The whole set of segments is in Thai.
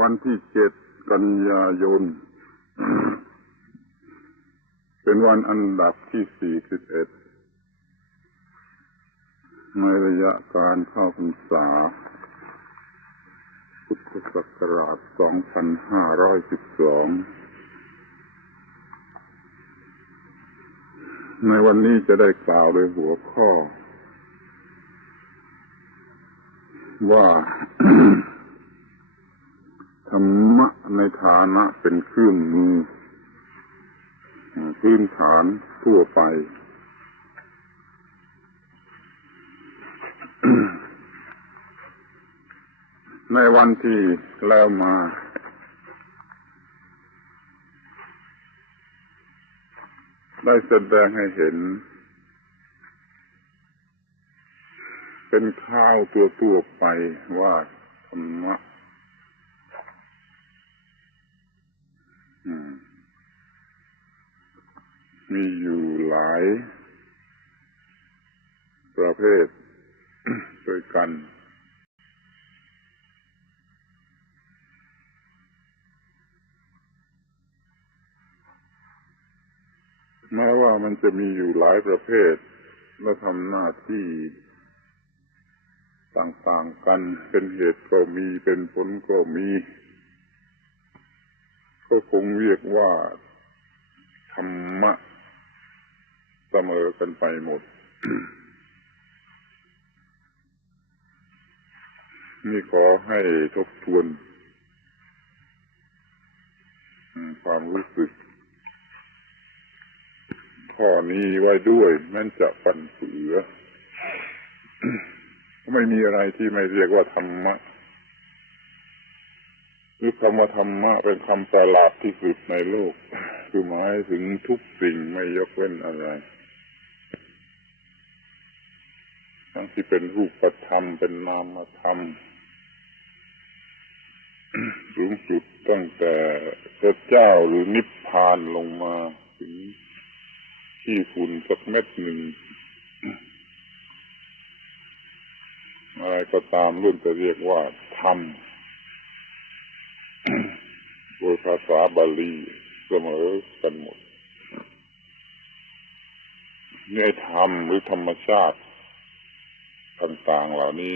วันที่7 กันยายน เป็นวันอันดับที่41ในระยะการเข้าพรรษาพุทธศักราช 2512 ในวันนี้จะได้กล่าวโดยหัวข้อว่า ธรรมะในฐานะเป็นเครื่องมือพื้นฐานทั่วไป ในวันที่แล้วมาได้แสดงให้เห็นเป็นข้าวตัวไปว่าธรรมะมีอยู่หลายประเภทด้วยกันแม้ว่ามันจะมีอยู่หลายประเภทและทำหน้าที่ต่างๆกันเป็นเหตุก็มีเป็นผลก็มีก็คงเรียกว่าธรรมะเสมอกันไปหมด นี่ขอให้ทบทวนความรู้สึกข้อนี้ไว้ด้วยแม้จะฟันเฟือ ไม่มีอะไรที่ไม่เรียกว่าธรรมะหรือคำว่าธรรมะเป็นคำประหลาดที่สุดในโลกคือหมายถึงทุกสิ่งไม่ยกเว้นอะไรทั้งที่เป็นรูปธรรมเป็นนามธรรม สูงสุดตั้งแต่พระเจ้าหรือนิพพานลงมาถึงขี้ฝุ่นสักเม็ดหนึ่งอะไรก็ตามล้วนจะเรียกว่าธรรมโดยภาษาบาลีเสมอกันหมดนี่ธรรมหรือธรรมชาติต่างๆเหล่านี้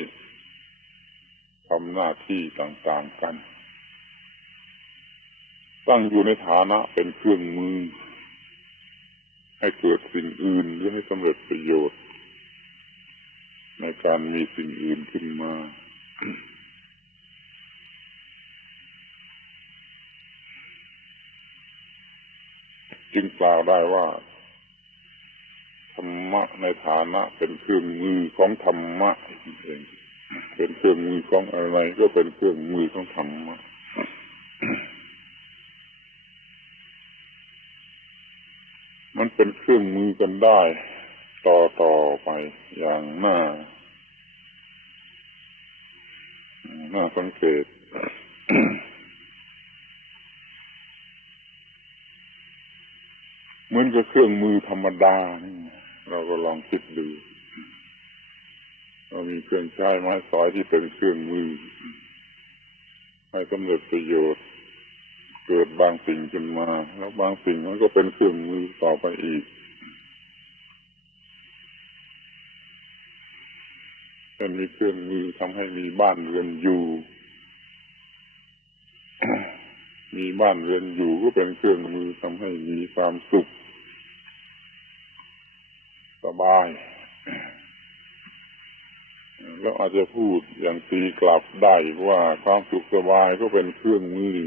ทำหน้าที่ต่างๆกันตั้งอยู่ในฐานะเป็นเครื่องมือให้เกิดสิ่งอื่นหรือให้สำเร็จประโยชน์ในการมีสิ่งอื่นขึ้นมาจึงกล่าวได้ว่าธรรมะในฐานะเป็นเครื่องมือของธรรมะเองเป็นเครื่องมือของอะไรก็เป็นเครื่องมือของธรรมะมันเป็นเครื่องมือกันได้ต่อไปอย่างน่าสังเกต เหมือนกับเครื่องมือธรรมดาเราก็ลองคิดดูเรามีเครื่องใช้ไม้สอยที่เป็นเครื่องมือให้สำเร็จประโยชน์เกิดบางสิ่งขึ้นมาแล้วบางสิ่งมันก็เป็นเครื่องมือต่อไปอีกเป็นมีเครื่องมือทำให้มีบ้านเรือนอยู่ มีบ้านเรือนอยู่ก็เป็นเครื่องมือทำให้มีความสุขสบายแล้วอาจจะพูดอย่างตีกลับได้ว่าความสุขสบายก็เป็นเครื่องมือ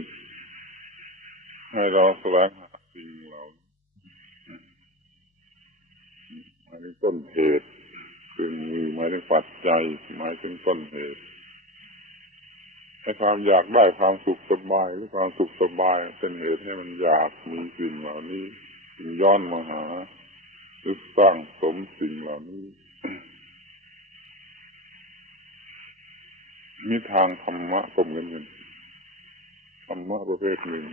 ให้เราแสวงหาสิ่งเหล่าหมายถึงต้นเหตุเครื่องมือหมายถึงปัจจัยหมายถึงต้นเหตุให้ความอยากได้ความสุขสบายหรือความสุขสบายเป็นเหตุให้มันอยากมีสิ่งเหล่านี้จึงย้อนมาหาหรือสร้างสมสิ่งเหล่านี้มีทางธรรมะก็เหมือนกันธรรมะประเภทหนึ่ง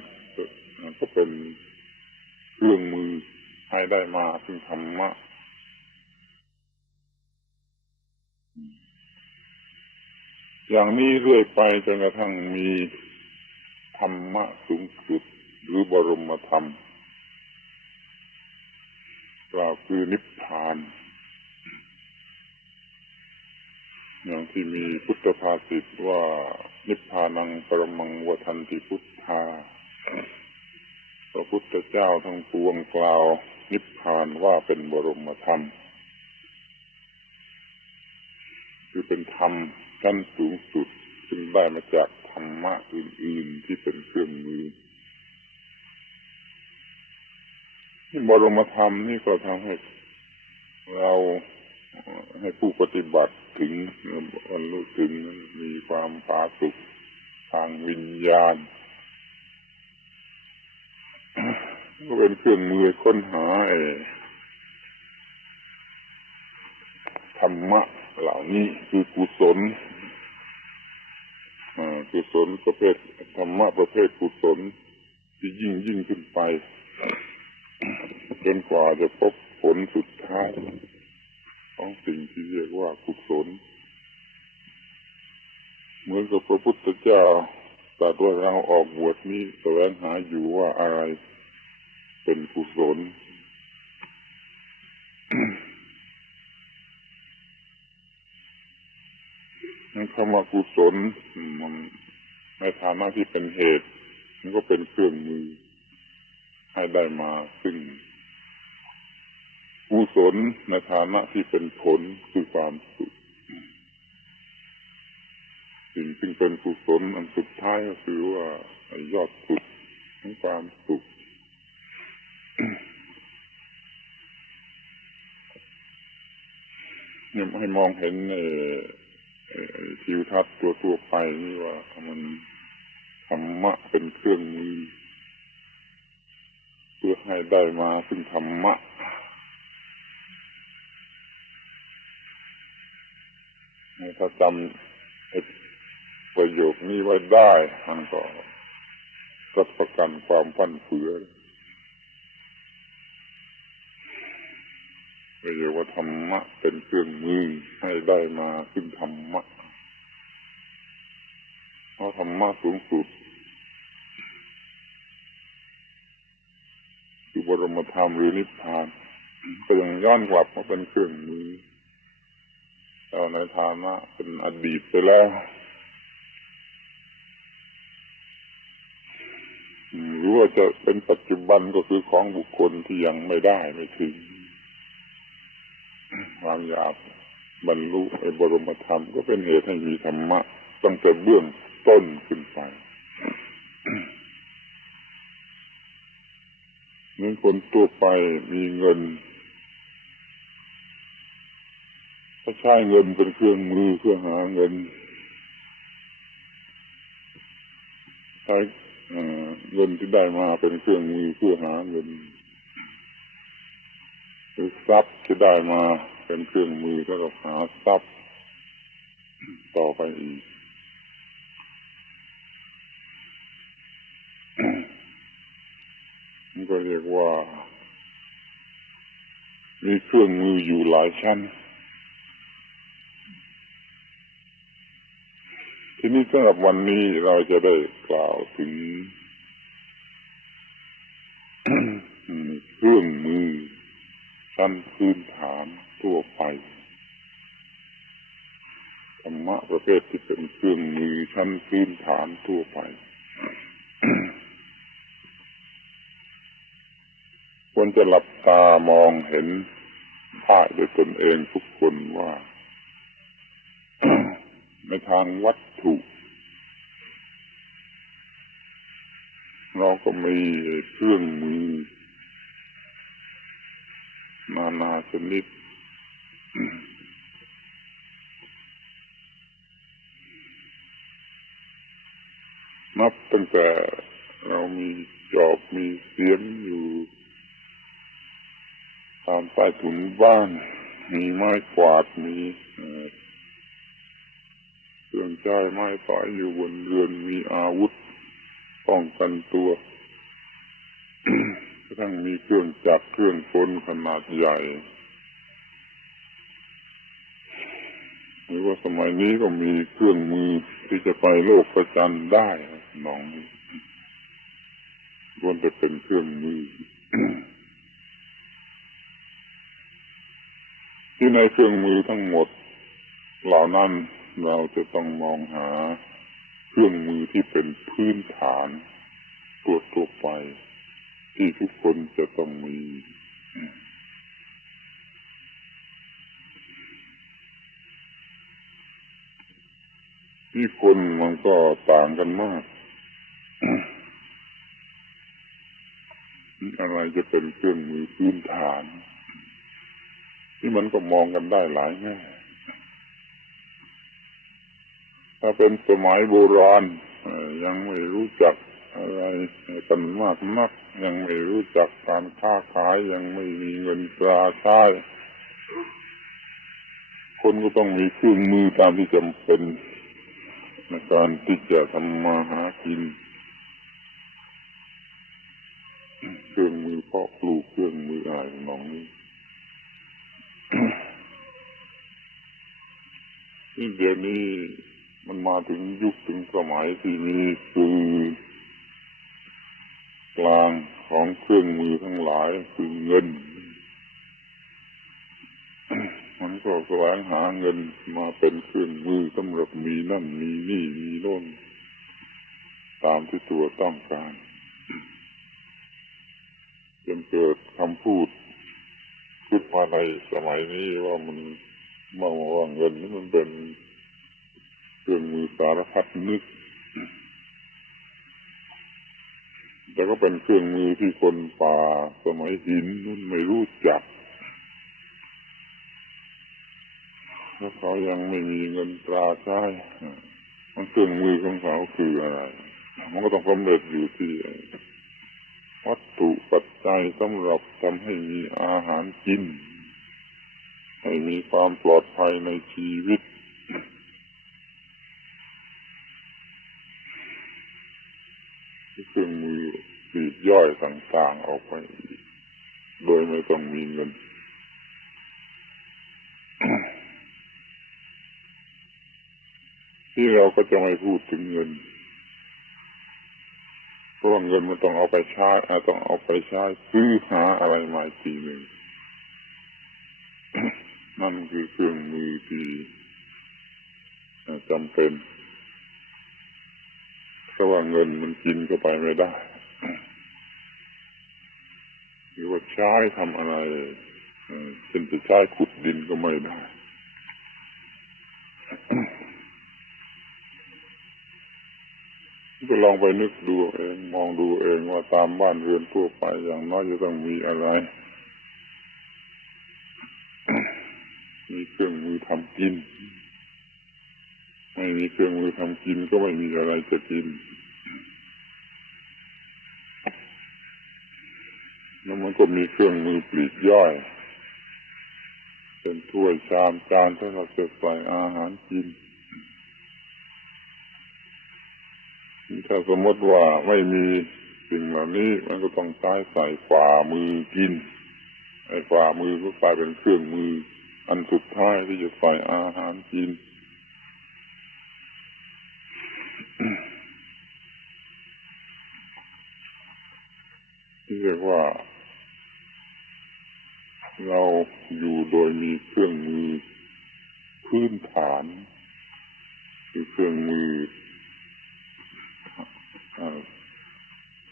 ก็เป็นเครื่องมือให้ได้มาซึ่งธรรมะอย่างนี้เรื่อยไปจนกระทั่งมี ธรรมะสูงสุดหรือบรมธรรมกล่าวคือนิพพานอย่างที่มีพุทธภาษิตว่านิพพานังปรมังวทันติพุทธาพระพุทธเจ้าทั้งปวงกล่าวนิพพานว่าเป็นบรมธรรมคือเป็นธรรมชั้นสูงสุดซึ่งได้มาจากธรรมะอื่นๆที่เป็นเครื่องมือบรมธรรมนี่ก็ทำให้เราให้ผู้ปฏิบัติถึงบรรลุถึงมีความผาสุกทางวิญญาณก็เป็นเครื่องมือค้นหาธรรมะเหล่านี้คือกุศลประเภทธรรมะประเภทกุศลที่ยิ่งขึ้นไปจนกว่าจะพบผลสุดท้ายของสิ่งที่เรียกว่ากุศลเหมือนกับพระพุทธเจ้าตรัสว่าเราออกบวชนี้แสวงหาอยู่ว่าอะไรเป็นกุศลคำว่ากุศลมันในฐานะที่เป็นเหตุมันก็เป็นเครื่องมือให้ได้มาซึ่งกุศลในฐานะที่เป็นผลคือความสุขสิ่งซึ่งเป็นกุศลอันสุดท้ายก็คือว่ายอดสุดของความสุขเนี่ยให้มองเห็นทิวทัศน์ตัวไปนี่ว่ามันธรรมะเป็นเครื่องมือเพื่อให้ได้มาซึ่งธรรมะถ้าจำประโยคนี้ไว้ได้มันก็รับประกันความฟั่นเฟือประโยคว่าธรรมะเป็นเครื่องมือให้ได้มาซึ่งธรรมะเพราะธรรมะสูงสุดคือบรมธรรมหรือนิพพานก็ยังย้อนกลับมาเป็นเครื่องมือแต่ในฐานะเป็นอดีตไปแล้วหรือว่าจะเป็นปัจจุบันก็คือของบุคคลที่ยังไม่ได้ไม่ถึงความอยากบรรลุบรมธรรมก็เป็นเหตุให้มีธรรมะตั้งแต่เบื้องต้นขึ้นไปเหมือนคนทั่วไปมีเงินถ้าใช้เงินเป็นเครื่องมือเพื่อหาเงินใช้เงินที่ได้มาเป็นเครื่องมือเพื่อหาเงินหรือทรัพย์ที่ได้มาเป็นเครื่องมือแล้วก็หาทรัพย์ต่อไปอีกมันก็เรียกว่ามีเครื่องมืออยู่หลายชั้นทีนี้สำหรับวันนี้เราจะได้กล่าวถึง เครื่องมือชั้นพื้นฐานทั่วไปธรรมะประเภทที่เป็นเครื่องมือชั้นพื้นฐานทั่วไป ควรจะหลับตามองเห็นภาพด้วยตนเองทุกคนว่า ในทางวัตถุเราก็มีเครื่องมือนานาชนิด นับตั้งแต่เรามีจอบมีเสียมอยู่ตามใต้ถุนบ้านมีไม้กวาดมีเครื่องใช้ไม้สอยอยู่บนเรือนมีอาวุธป้องกันตัวกระทั่งมีเครื่องจักรเครื่องกลขนาดใหญ่หรือว่าสมัยนี้ก็มีเครื่องมือที่จะไปโลกประจันทร์ได้น้องนี้ ล้วนแต่เป็นเครื่องมือ ที่ในเครื่องมือทั้งหมดเหล่านั้นเราจะต้องมองหาเครื่องมือที่เป็นพื้นฐานทั่วไปที่ทุกคนจะต้องมีที่คนมันก็ต่างกันมาก อะไรจะเป็นเครื่องมือพื้นฐานที่มันก็มองกันได้หลายแง่ถ้าเป็นสมัยโบราณยังไม่รู้จักอะไรกันมากนักยังไม่รู้จักการค้าขายยังไม่มีเงินตราใช้คนก็ต้องมีเครื่องมือตามที่จำเป็นในการที่จะทำมาหากินเครื่องมือเพาะปลูกเครื่องมืออะไรน้องนี้ นี่เดี๋ยวนี้มันมาถึงยุคถึงสมัยที่มีสื่อกลางของเครื่องมือทั้งหลายคือเงิน มันก็แสวงหาเงินมาเป็นเครื่องมือสำหรับมีนั่นมีนี่มีโน่นตามที่ตัวต้องการจนเกิดคำพูดขึ้นมาในสมัยนี้ว่ามันมองว่าเงินนี่มันเป็นเครื่องมือสารพัดนึกแต่ก็เป็นเครื่องมือที่คนป่าสมัยหินนั่นไม่รู้จักแล้วเขายังไม่มีเงินตราใช้มันเครื่องมือของเขาคืออะไรมันก็ต้องสำเร็จอยู่ที่วัตถุปัจจัยสำหรับทำให้มีอาหารกินให้มีความปลอดภัยในชีวิตเครื่องมือปลีกย่อยต่างๆออกไปโดยไม่ต้องมีเงิน ที่เราก็จะไม่พูดถึงเงินเพราะเงินมันต้องเอาไปใช้ต้องเอาไปใช้ซื้อหาอะไรมาทีหนึ่ง นั่นคือเครื่องมือที่จำเป็นเพราะว่าเงินมันกินเข้าไปไม่ได้หรือว่าใช้ทำอะไรเช่นจะใช้ขุดดินก็ไม่ได้ก็ลองไปนึกดูเองมองดูเองว่าตามบ้านเรือนทั่วไปอย่างน้อยจะต้องมีอะไรมีเครื่องมือทำกินไม่มีเครื่องมือทำกินก็ไม่มีอะไรจะกินแล้วมันก็มีเครื่องมือปลีกย่อยเป็นถ้วยชามจานที่เราจะใส่อาหารกินถ้าสมมติว่าไม่มีสิ่งเหล่านี้มันก็ต้องใส่ฝ่ามือกินไอ้ฝ่ามือก็กลายเป็นเครื่องมืออันสุดท้ายที่จะใส่อาหารกินที่เรียกว่าเราอยู่โดยมีเครื่องมือพื้นฐานคือเครื่องมือ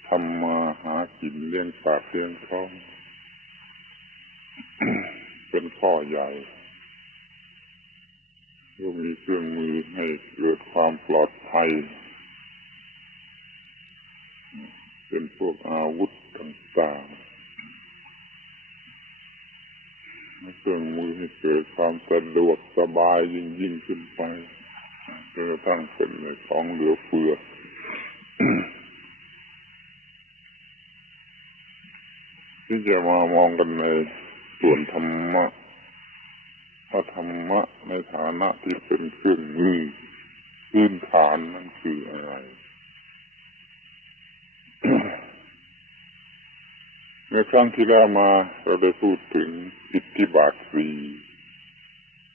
ทำมาหากินเลี้ยงปากเลี้ยงท้องเป็นข้อใหญ่ก็มีเครื่องมือให้เกิดความปลอดภัยเป็นพวกอาวุธต่างๆเครื่องมือให้เกิดความสะดวกสบายยิ่งขึ้นไปจนกระทั่งเป็นของเหลือเฟือที่จะมามองกันในส่วนธรรมะพระธรรมะในฐานะที่เป็นเครื่องมือพื้นฐานนั่นคืออะไร เมื่อครั้งที่แล้วมาเราได้พูดถึงอิทธิบาทสี่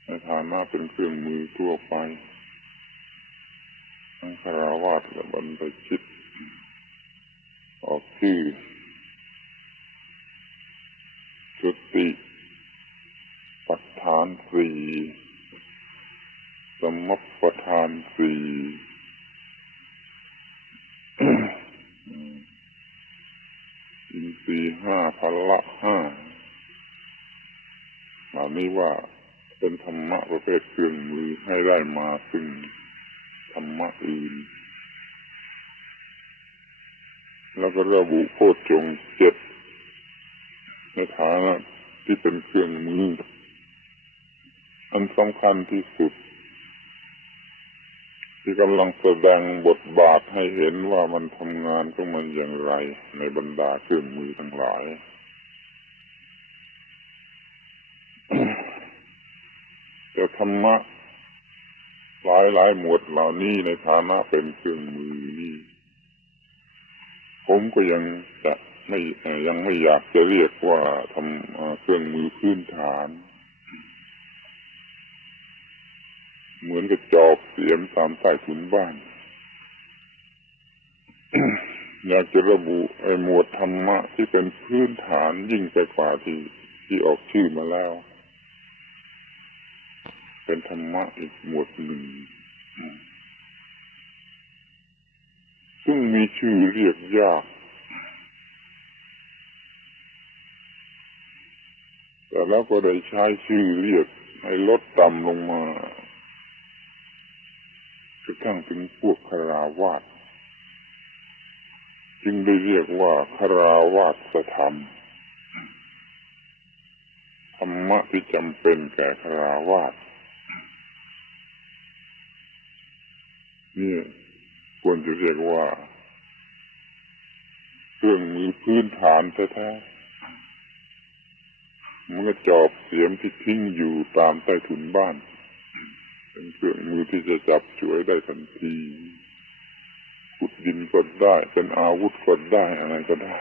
ในฐานะเป็นเครื่องมือทั่วไปทั้งฆราวาสและบรรพชิตออก คือสติปัฏฐานสี่สมัปปทานสี่อินทรีย์ห้าพละห้าเหล่านี้ว่าเป็นธรรมะประเภทเครื่องมือให้ได้มาซึ่งธรรมะอื่นแล้วก็ระบุโพชฌงค์เจ็ดในฐานะที่เป็นเครื่องมืออันสำคัญที่สุดที่กำลังแสดงบทบาทให้เห็นว่ามันทำงานของมันอย่างไรในบรรดาเครื่องมือทั้งหลาย แต่ธรรมะหลายหมวดเหล่านี้ในฐานะเป็นเครื่องมือนี่ผมก็ยังไม่อยากจะเรียกว่าทำเครื่องมือพื้นฐานเหมือนกับจอบเสียมตามใต้ถุนบ้าน อยากจะระบุไอ้หมวดธรรมะที่เป็นพื้นฐานยิ่งไปกว่าที่ออกชื่อมาแล้วเป็นธรรมะอีกหมวดหนึ่งซึ่งมีชื่อเรียกยากแต่แล้วก็ได้ใช้ชื่อเรียกให้ลดต่ำลงมากระทั่งถึงพวกคฤหัสถ์จึงได้เรียกว่าคฤหัสถธรรมธรรมะที่จำเป็นแก่คฤหัสถ์นี่ควรจะเรียกว่าเครื่องมือพื้นฐานแท้ๆมันก็จอบเสียมที่ทิ้งอยู่ตามใต้ถุนบ้านเป็นเครื่องมือที่จะจับฉวยได้ทันทีขุดดินก็ได้เป็นอาวุธก็ได้อะไรก็ได้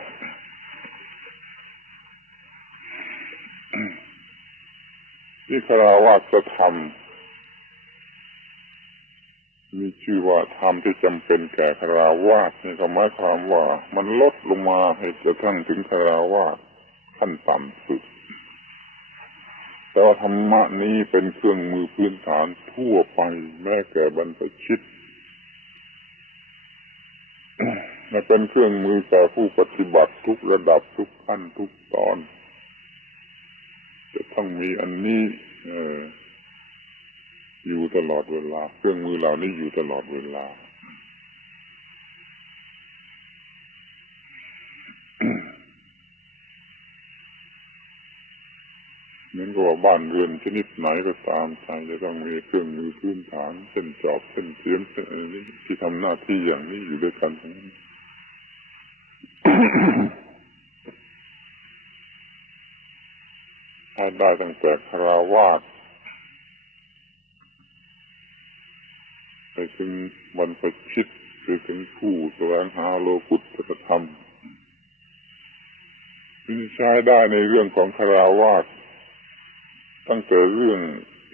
นี่คฤหัสถธรรมมีชื่อว่าธรรมที่จำเป็นแก่คฤหัสถ์นี่ก็หมายความว่ามันลดลงมาให้กระทั่งถึงคฤหัสถ์ขั้นต่ำสุดแต่ว่าธรรมะนี้เป็นเครื่องมือพื้นฐานทั่วไปแม้แก่บรรพชิตและเป็นเครื่องมือแก่ผู้ปฏิบัติทุกระดับทุกขั้นทุกตอนจะต้องมีอันนี้อยู่ตลอดเวลาเครื่องมือเหล่านี้อยู่ตลอดเวลา เหมือนกับว่าบ้านเรือนชนิดไหนก็ตามใจจะต้องมีเครื่องมือพื้นฐานเช่นจอบเช่นเสียมเช่นอะไรที่ทำหน้าที่อย่างนี้อยู่ด้วยกันทั้งนั้น ให้ได้ตั้งแต่คฤหัสถ์ไปถึงบรรพชิตไปถึงผู้แสวงหาโลกุตตรธรรมนี่ใช้ได้ในเรื่องของคฤหัสถ์ตั้งแต่เรื่อง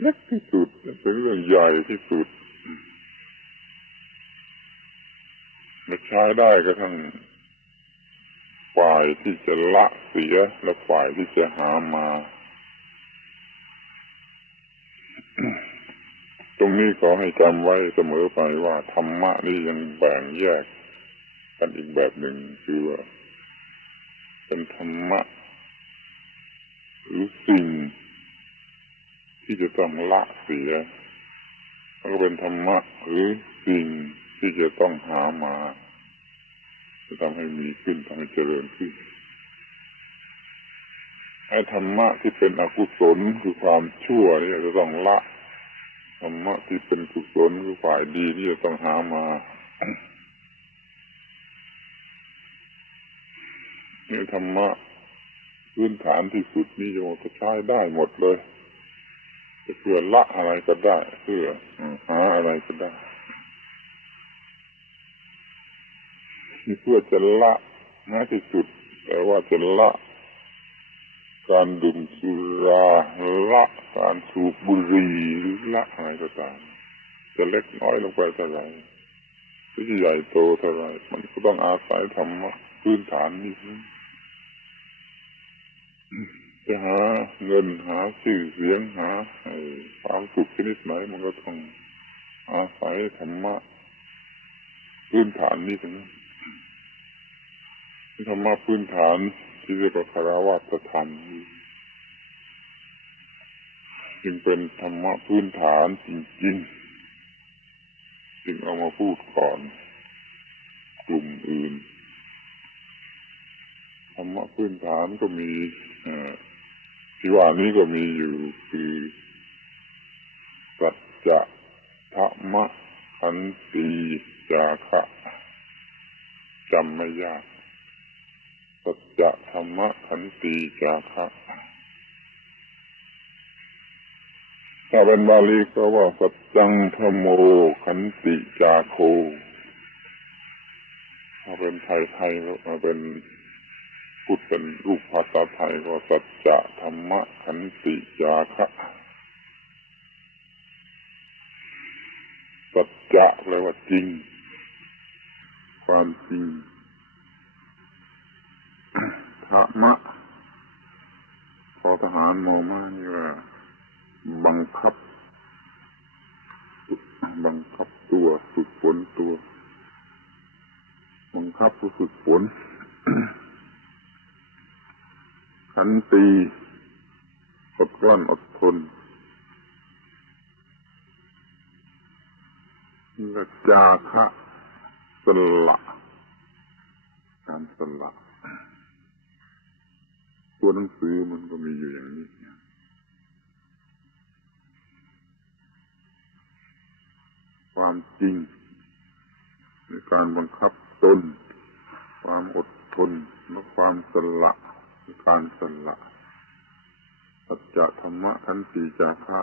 เล็กที่สุดเป็นเรื่องใหญ่ที่สุดมาใช้ได้กระทั่งฝ่ายที่จะละเสียและฝ่ายที่จะหามาตรงนี้ขอให้จำไว้เสมอไปว่าธรรมะนี่ยังแบ่งแยกกันอีกแบบหนึ่งคือว่าเป็นธรรมะหรือสิ่งที่จะต้องละเสียแล้วก็เป็นธรรมะหรือสิ่งที่จะต้องหามาจะทำให้มีขึ้นทำให้เจริญขึ้นไอ้ธรรมะที่เป็นอกุศลคือความชั่วนี่จะต้องละธรรมะที่เป็นกุศลคือฝ่ายดีนี่จะต้องหามานี่ธรรมะพื้นฐานที่สุดนี่จะใช้ได้หมดเลยจะเพื่อละอะไรก็ได้เพื่อหาอะไรก็ได้นี่เพื่อจะละน้อยที่สุดแต่ว่าจะละการดื่มสุราละการสูบบุหรี่หรือละอะไรก็ตามจะเล็กน้อยลงไปเท่าไหร่หรือจะใหญ่โตเท่าไหร่มันก็ต้องอาศัยธรรมะ พื้นฐานนี้จะหาเงินหาชื่อเสียงหาความสุขชนิดไหนมันก็ต้องอาศัยธรรมะพื้นฐานนี้ถึงธรรมะพื้นฐานที่เรียกว่าคฤหัสถธรรมจึงเป็นธรรมะพื้นฐานจริงๆจึงเอามาพูดก่อนกลุ่มอื่นธรรมะพื้นฐานก็มีที่ว่านี้ก็มีอยู่คือสัจจะธรรมะขันติจาคะจำไม่ยากสัจจะธรรมะขันติจาคะถ้าเป็นบาลีก็ว่าสัจจังธัมโมขันติจาโคถ้าเป็นไทยๆก็เป็นพูดเป็นรูปภาษาไทยก็สัจจะธรรมะขันติจาคะสัจจะแปลว่าจริงความจริงธรรมะพอทหารมอมานี่ว่าบังคับตัวฝึกฝนตัวบังคับฝึกฝน ขันติอดกลั้นอดทนและจาคะสละการสละตัวหนังสือมันก็มีอยู่อย่างนี้ความจริงในการบังคับตนความอดทนและความสละในการสละสัจจะธรรมะขันติจาคะ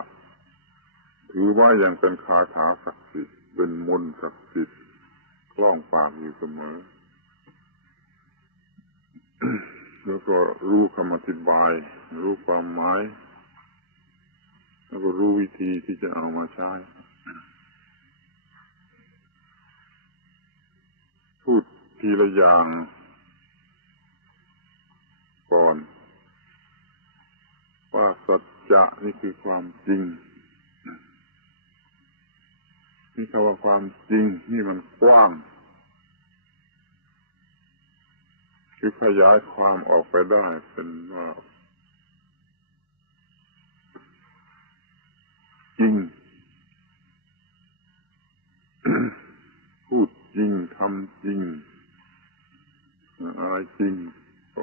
ถือว่ายังเป็นคาถาศักดิ์สิทธิ์เป็นมนต์ศักดิ์สิทธิ์คล้องปากอยู่เสมอ แล้วก็รู้คำอธิบายรู้ความหมายแล้วก็รู้วิธีที่จะเอามาใช้พูดทีละอย่างก่อนว่าสัจจะนี่คือความจริงนี่คำว่าความจริงนี่มันกว้างคือขยายความออกไปได้เป็นว่าจริง พูดจริงทำจริงอะไรจริงแต่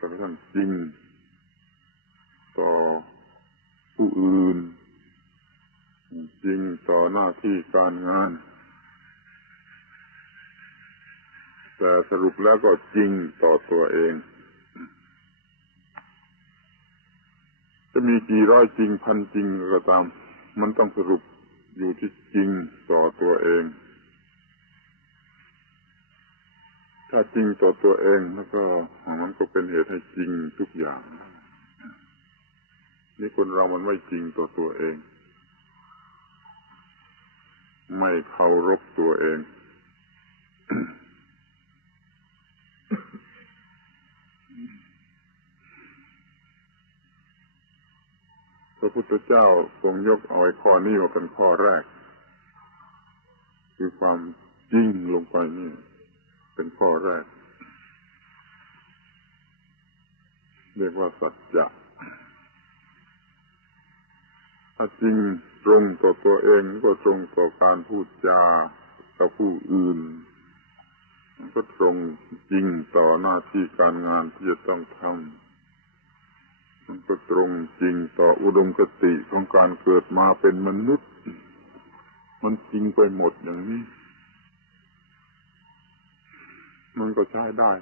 กระทั่งจริงต่อผู้อื่นจริงต่อหน้าที่การงานแต่สรุปแล้วก็จริงต่อตัวเองจะมีกี่ร้อยจริงพันจริงก็ตามมันต้องสรุปอยู่ที่จริงต่อตัวเองถ้าจริงต่อตัวเองแล้วก็มันก็เป็นเหตุให้จริงทุกอย่างนี่คนเรามันไม่จริงต่อตัวเองไม่เคารพตัวเองพระพุทธเจ้าทรงยกเอาไว้ข้อนี้ว่าเป็นข้อแรกคือความจริงลงไปนี่เป็นข้อแรกเรียกว่าสัจจะถ้าจริงตรงต่อตัวเองก็ตรงต่อการพูดจากับผู้อื่นมันก็ตรงจริงต่อหน้าที่การงานที่จะต้องทำมันก็ตรงจริงต่ออุดมคติของการเกิดมาเป็นมนุษย์มันจริงไปหมดอย่างนี้มันก็ใช้ได้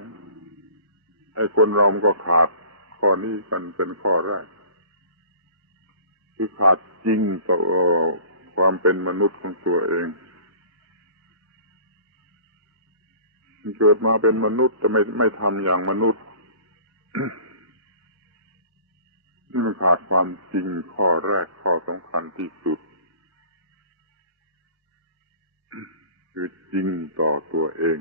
ไอ้คนเรามันก็ขาดข้อนี้กันเป็นข้อแรกคือขาดจริงต่อความเป็นมนุษย์ของตัวเองเกิดมาเป็นมนุษย์แต่ไม่ทำอย่างมนุษย์ นี่มันขาดความจริงข้อแรกข้อสำคัญที่สุด คือจริงต่อตัวเอง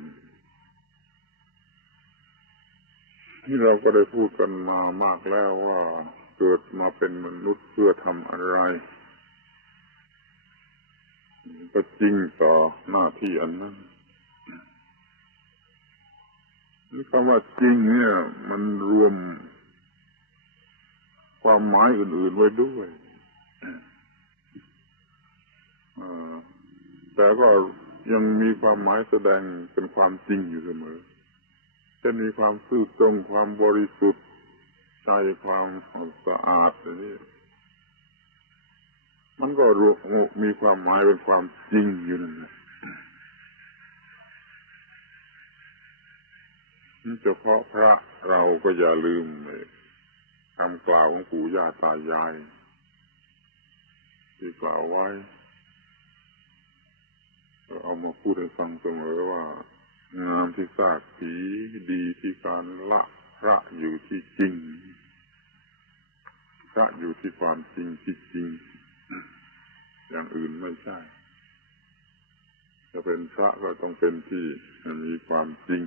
ที่เราก็ได้พูดกันมามากแล้วว่าเกิดมาเป็นมนุษย์เพื่อทำอะไรก็จริงต่อหน้าที่อันนั้นนี่คำว่าจริงเนี่ยมันรวมความหมายอื่นๆไว้ด้วยแต่ก็ยังมีความหมายแสดงเป็นความจริงอยู่เสมอจะมีความซื่อตรงความบริสุทธิ์ใจความสะอาดอย่างนี้มันก็รวมมีความหมายเป็นความจริงอยู่นั่นแหละเฉพาะพระเราก็อย่าลืมคำกล่าวของปู่ย่าตายายที่กล่าวไว้เอามาพูดให้ฟังเสมอว่างามที่ซากผีดีที่การละพระอยู่ที่จริงพระอยู่ที่ความจริงที่จริงอย่างอื่นไม่ใช่จะเป็นพระก็ต้องเป็นที่มีความจริง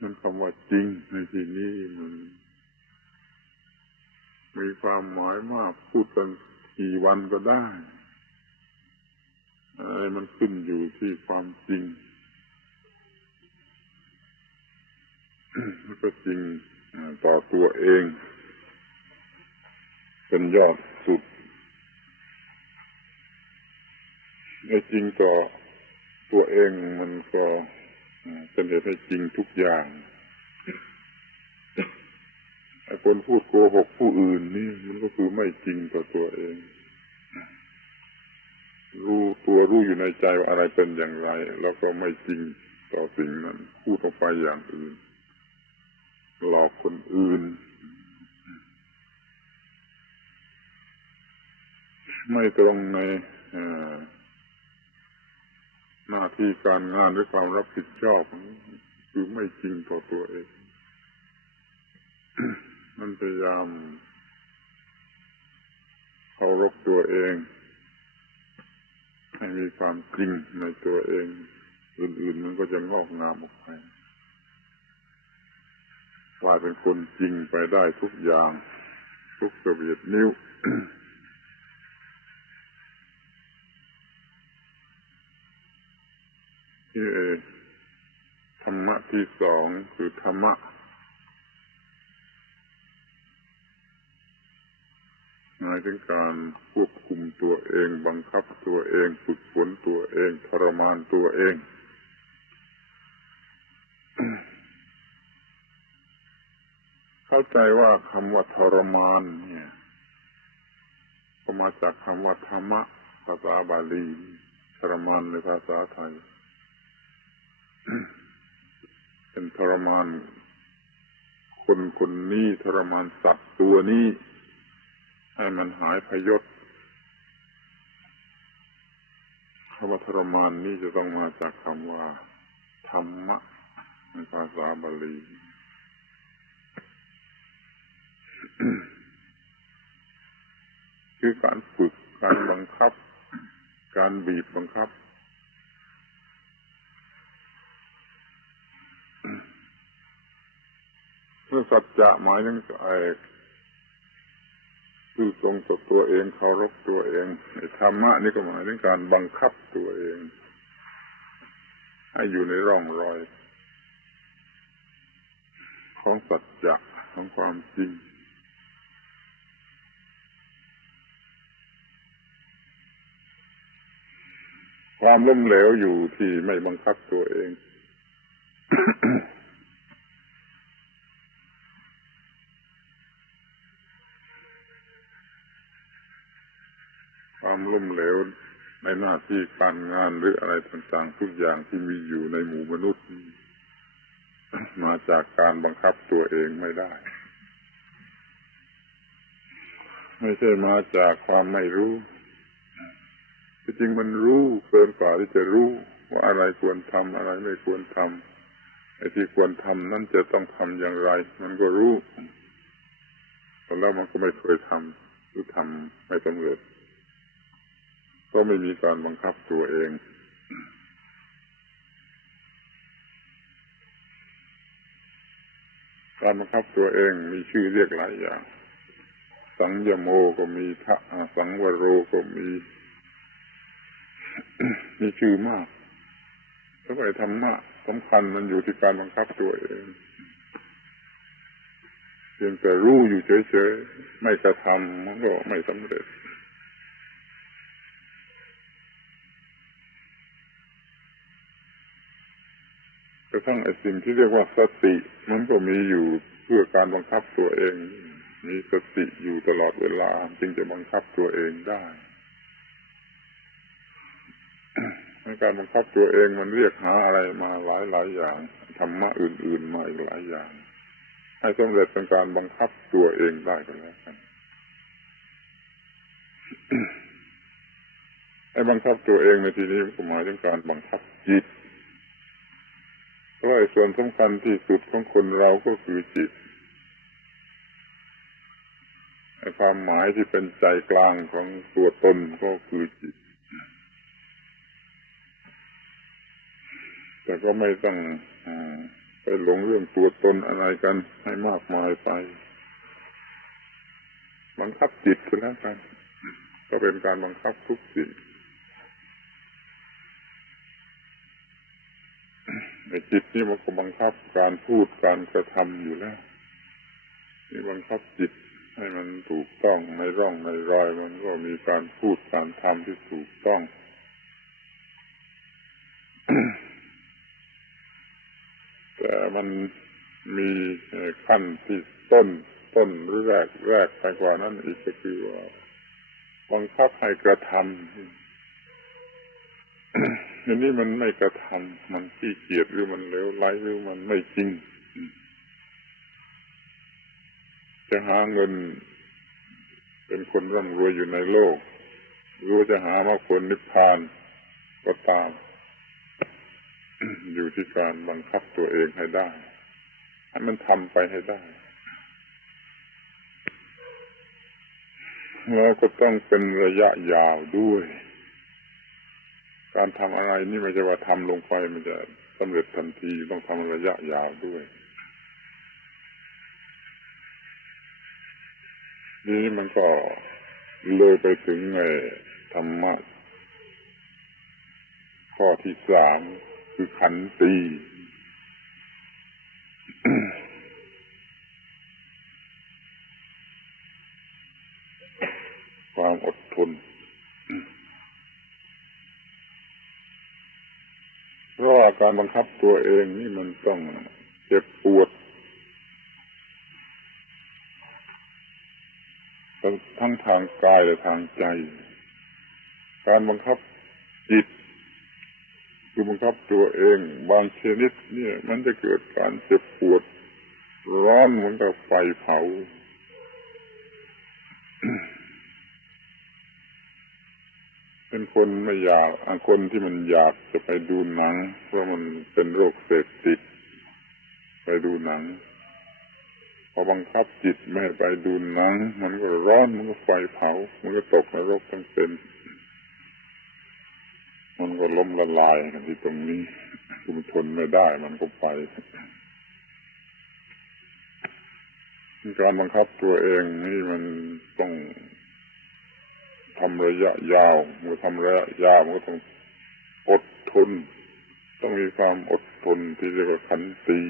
นั่นคำว่าจริงในที่นี้มันมีความหมายมากพูดกันกี่วันก็ได้มันขึ้นอยู่ที่ความจริงมันก็จริงต่อตัวเองเป็นยอดสุดในจริงต่อตัวเองมันก็เป็นเหตุให้จริงทุกอย่างไอ้คนพูดโกหกผู้อื่นนี่มันก็คือไม่จริงต่อตัวเองรู้อยู่ในใจว่าอะไรเป็นอย่างไรแล้วก็ไม่จริงต่อสิ่งนั้นพูดออกไปอย่างอื่นหลอกคนอื่นไม่ตรงในหน้าที่การงานหรือความรับผิดชอบคือไม่จริงต่อตัวเองมันพยายามเคารพตัวเองให้มีความจริงในตัวเองอื่นๆมันก็จะงอกงามออกไปกลายเป็นคนจริงไปได้ทุกอย่างทุกกระเบียดนิ้ว ที่ธรรมะที่สองคือธรรมะหมายถึงการควบคุมตัวเองบังคับตัวเองฝึกฝนตัวเองทรมานตัวเองเข้าใจว่าคำว่าทรมานเนี่ยก็มาจากคำว่าธรรมะภาษาบาลีทรมานในภาษาไทยเป็นทรมานคนนี้ทรมานสัตว์ตัวนี้ให้มันหายพยศคำว่าทรมานนี้จะต้องมาจากคำว่าธรรมะในภาษาบาลีคือการฝึกการบังคับการบีบบังคับเมื่อสัจจะหมายถึงซื่อตรงต่อตัวเองเคารพตัวเองธรรมะนี่ก็หมายถึงการบังคับตัวเองให้อยู่ในร่องรอยของสัจจะของความจริงความล้มเหลวอยู่ที่ไม่บังคับตัวเอง ความล้มเหลวในหน้าที่การงานหรืออะไรต่างๆทุกอย่างที่มีอยู่ในหมู่มนุษย์มาจากการบังคับตัวเองไม่ได้ไม่ใช่มาจากความไม่รู้ที่จริงมันรู้เกินกว่าที่จะรู้ว่าอะไรควรทำอะไรไม่ควรทำไอ้ที่ควรทำนั่นจะต้องทำอย่างไรมันก็รู้แต่แล้วมันก็ไม่เคยทำหรือทำไม่สำเร็จก็ไม่มีการบังคับตัวเอง การบังคับตัวเองมีชื่อเรียกหลายอย่างสังยโมก็มีสังวโรก็มีชื่อมากแล้วไอ้ธรรมะสำคัญมันอยู่ที่การบังคับตัวเองเพียงแต่รู้อยู่เฉยๆไม่กระทำมันก็ไม่สำเร็จกระทั่งไอ้สิ่งที่เรียกว่าสติมันก็มีอยู่เพื่อการบังคับตัวเองมีสติอยู่ตลอดเวลาจึงจะบังคับตัวเองได้การบังคับตัวเองมันเรียกหาอะไรมาหลายอย่างธรรมะอื่นๆมาอีกหลายอย่างให้สำเร็จเป็นการบังคับตัวเองได้ก็แล้วกันให้บังคับตัวเองในที่นี้หมายถึงการบังคับจิตเพราะส่วนสำคัญที่สุดของคนเราก็คือจิตความหมายที่เป็นใจกลางของตัวตนก็คือจิตแต่ก็ไม่ต้องไปหลงเรื่องตัวตนอะไรกันให้มากมายไปบังคับจิตก็แล้วกันก็เป็นการบังคับทุกสิ่งในจิตนี่มันก็บังคับการพูดการกระทำอยู่แล้วนี่บังคับจิตให้มันถูกต้องในร่องในรอยมันก็มีการพูดการทำที่ถูกต้อง แต่มันมีขั้นที่ต้นหรือแรกไปกว่านั้นอีกก็คือว่าบังคับให้กระทำอันนี้มันไม่กระทำมันขี้เกียจหรือมันเลวไหลหรือมันไม่จริงจะหาเงินเป็นคนร่ำรวยอยู่ในโลกหรือจะหามรรคผลนิพพานก็ตามอยู่ที่การบังคับตัวเองให้ได้ให้มันทำไปให้ได้แล้วก็ต้องเป็นระยะยาวด้วยการทำอะไรนี่ไม่ใช่ว่าทำลงไปมันจะสำเร็จทันทีต้องทำระยะยาวด้วยนี่มันก็เลยไปถึงธรรมะข้อที่3คือขันติ ความอดทนเพราะว่าการบังคับตัวเองนี่มันต้องเจ็บปวดทั้งทางกายและทางใจการบังคับจิตคือบังคับตัวเองบางชนิดเนี่ยมันจะเกิดการเจ็บปวดร้อนเหมือนกับไฟเผา เป็นคนไม่อยากคนที่มันอยากจะไปดูหนังเพราะมันเป็นโรคเสพติดไปดูหนังพอบังคับจิตไม่ให้ไปดูหนังมันก็ร้อนมันก็ไฟเผามันก็ตกนรกทั้งเป็นมันก็ล้มละลายกันที่ตรงนี้คุมทนไม่ได้มันก็ไปการบังคับตัวเองนี่มันต้องทำระยะยาวเมื่อทำระยะยาวมันก็ต้องอดทนต้องมีความอดทนที่เรียกว่าขันติ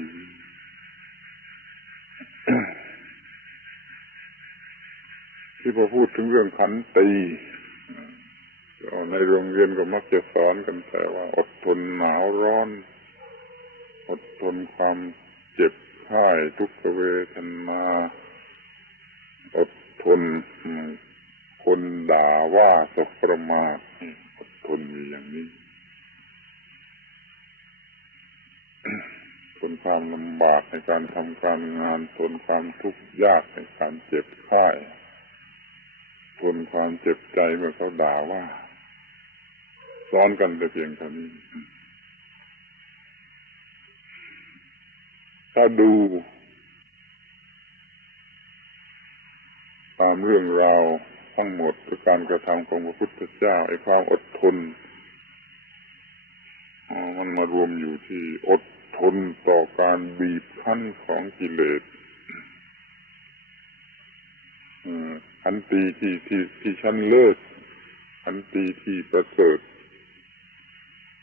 ที่พอพูดถึงเรื่องขันติในโรงเรียนก็มักจะสอนกันแต่ว่าอดทนหนาวร้อนอดทนความเจ็บไข้ทุกขเวทนาอดทนคนด่าว่าสบประมาทอดทนอยู่อย่างนี้ทนความลำบากในการทำการงานทนความทุกข์ยากในการเจ็บไข้ทนความเจ็บใจเมื่อเขาด่าว่าสอนกันแต่เพียงเท่านี้ถ้าดูตามเรื่องราวทั้งหมดคือการกระทำของพระพุทธเจ้าไอ้ความอดทนมันมารวมอยู่ที่อดทนต่อการบีบคั้นของกิเลส ขันติที่ชั้นเลิศขันติที่ประเสริฐ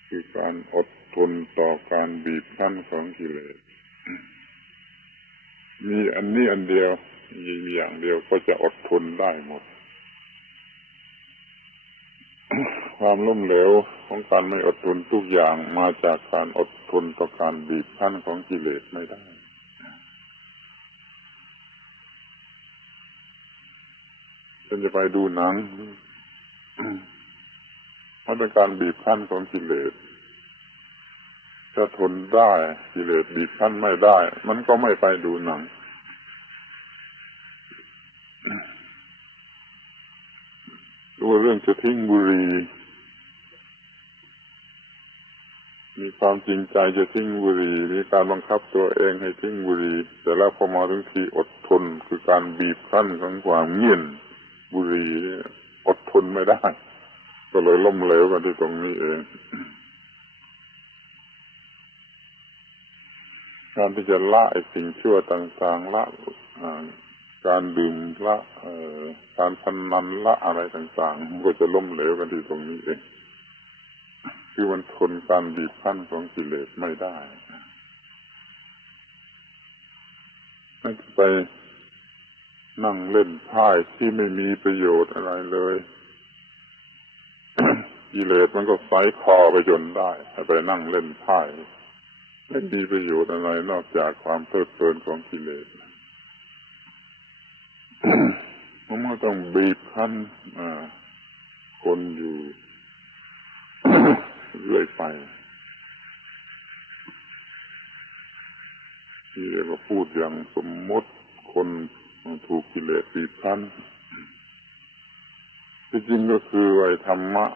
คือการอดทนต่อการบีบคั้นของกิเลสมีอันนี้อันเดียวมีอย่างเดียวก็จะอดทนได้หมด ความล้มเหลวของการไม่อดทนทุกอย่างมาจากการอดทนต่อการบีบคั้นของกิเลสไม่ได้ฉันจะไปดูหนังมันเป็นการบีบคั้นของกิเลสถ้าทนได้กิเลสบีบคั้นไม่ได้มันก็ไม่ไปดูหนังดูเรื่องจะทิ้งบุหรี่มีความจริงใจจะทิ้งบุหรี่มีการบังคับตัวเองให้ทิ้งบุหรี่แต่แล้วพอมาถึงทีอดทนคือการบีบคั้นของความเงียบบุหรี่อดทนไม่ได้ก็เลยล้มเหลวกันที่ตรงนี้เองการที่จะละไอ้สิ่งชั่วต่างๆละการดื่มละการพนันละอะไรต่างๆมันก็จะล้มเหลวกันที่ตรงนี้เองคือมันทนการบีบคั้นของกิเลสไม่ได้ไม่ไปนั่งเล่นไพ่ที่ไม่มีประโยชน์อะไรเลย กิเลสมันก็ไสคอไปจนได้ไปนั่งเล่นไพ่ไม่มีประโยชน์อะไรนอกจากความเพลิดเพลินของกิเลส มันก็ต้องบีบคั้นคนอยู่ เรื่อยไปที่เรียกว่าพูดอย่างสมมติคนถูกกิเลสบีบคั้นที่จริงก็คือไอ้ธรรมะ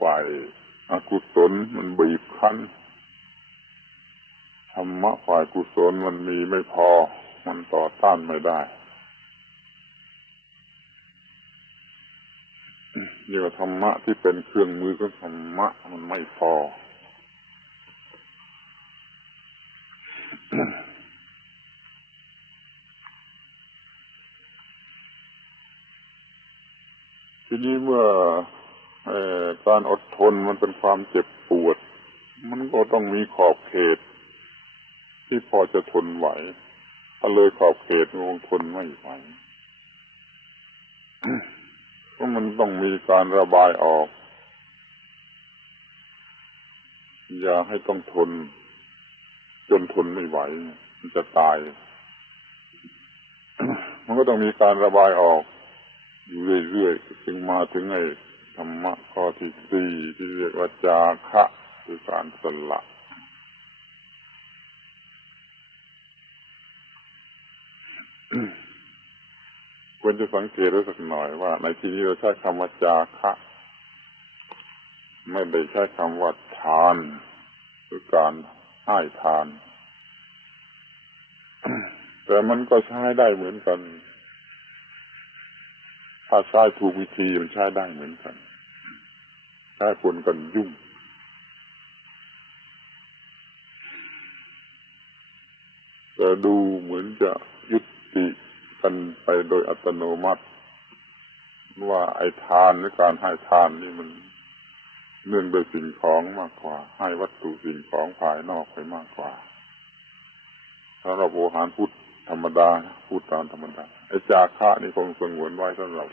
ฝ่ายอกุศลมันบีบคั้นธรรมะฝ่ายกุศลมันมีไม่พอมันต่อต้านไม่ได้เรียกว่าธรรมะที่เป็นเครื่องมือของธรรมะมันไม่พอ ทีนี้เมื่อการอดทนมันเป็นความเจ็บปวดมันก็ต้องมีขอบเขตที่พอจะทนไหวถ้าเลยขอบเขตมันทนไม่ไหว เพราะมันต้องมีการระบายออกอย่าให้ต้องทนจนทนไม่ไหวมันจะตาย มันก็ต้องมีการระบายออกอยู่เรื่อยๆจึงมาถึงไอ้ธรรมะข้อที่สี่ที่เรียกว่าจาคะคือการสละควรจะสังเกตไว้สักหน่อยว่าในที่นี้เราใช้คำว่าจาคะไม่ได้ใช้คำว่าทานคือการให้ทาน แต่มันก็ใช้ได้เหมือนกันถ้าใช้ถูกวิธีมันใช้ได้เหมือนกันใช้คนกันยุ่งแต่ดูเหมือนจะยุติกันไปโดยอัตโนมัติว่าไอ้ทานหรือการให้ทานนี่มันเนื่องโดยสิ่งของมากกว่าให้วัตถุสิ่งของภายนอกไปมากกว่าถ้าเราโบราณพูดธรรมดาพูดตามธรรมดาไอ้จาคะนี่คงสงวนไว้สำหรับ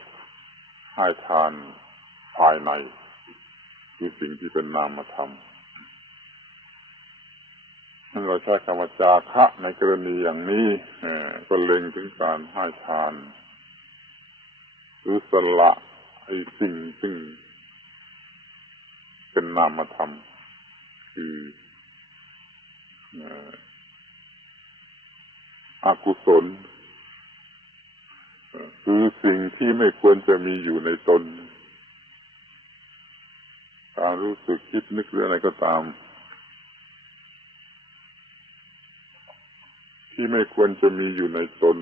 ให้ทานภายในคือสิ่งที่เป็นนามธรรมถ้าเราใช้คำว่าจาคะในกรณีอย่างนี้ก็เล็งถึงการให้ทานหรือสละไอ้สิ่งซึ่งเป็นนามธรรมคืออกุศลคือสิ่งที่ไม่ควรจะมีอยู่ในตนการรู้สึกคิดนึกหรืออะไรก็ตามที่ไม่ควรจะมีอยู่ในตน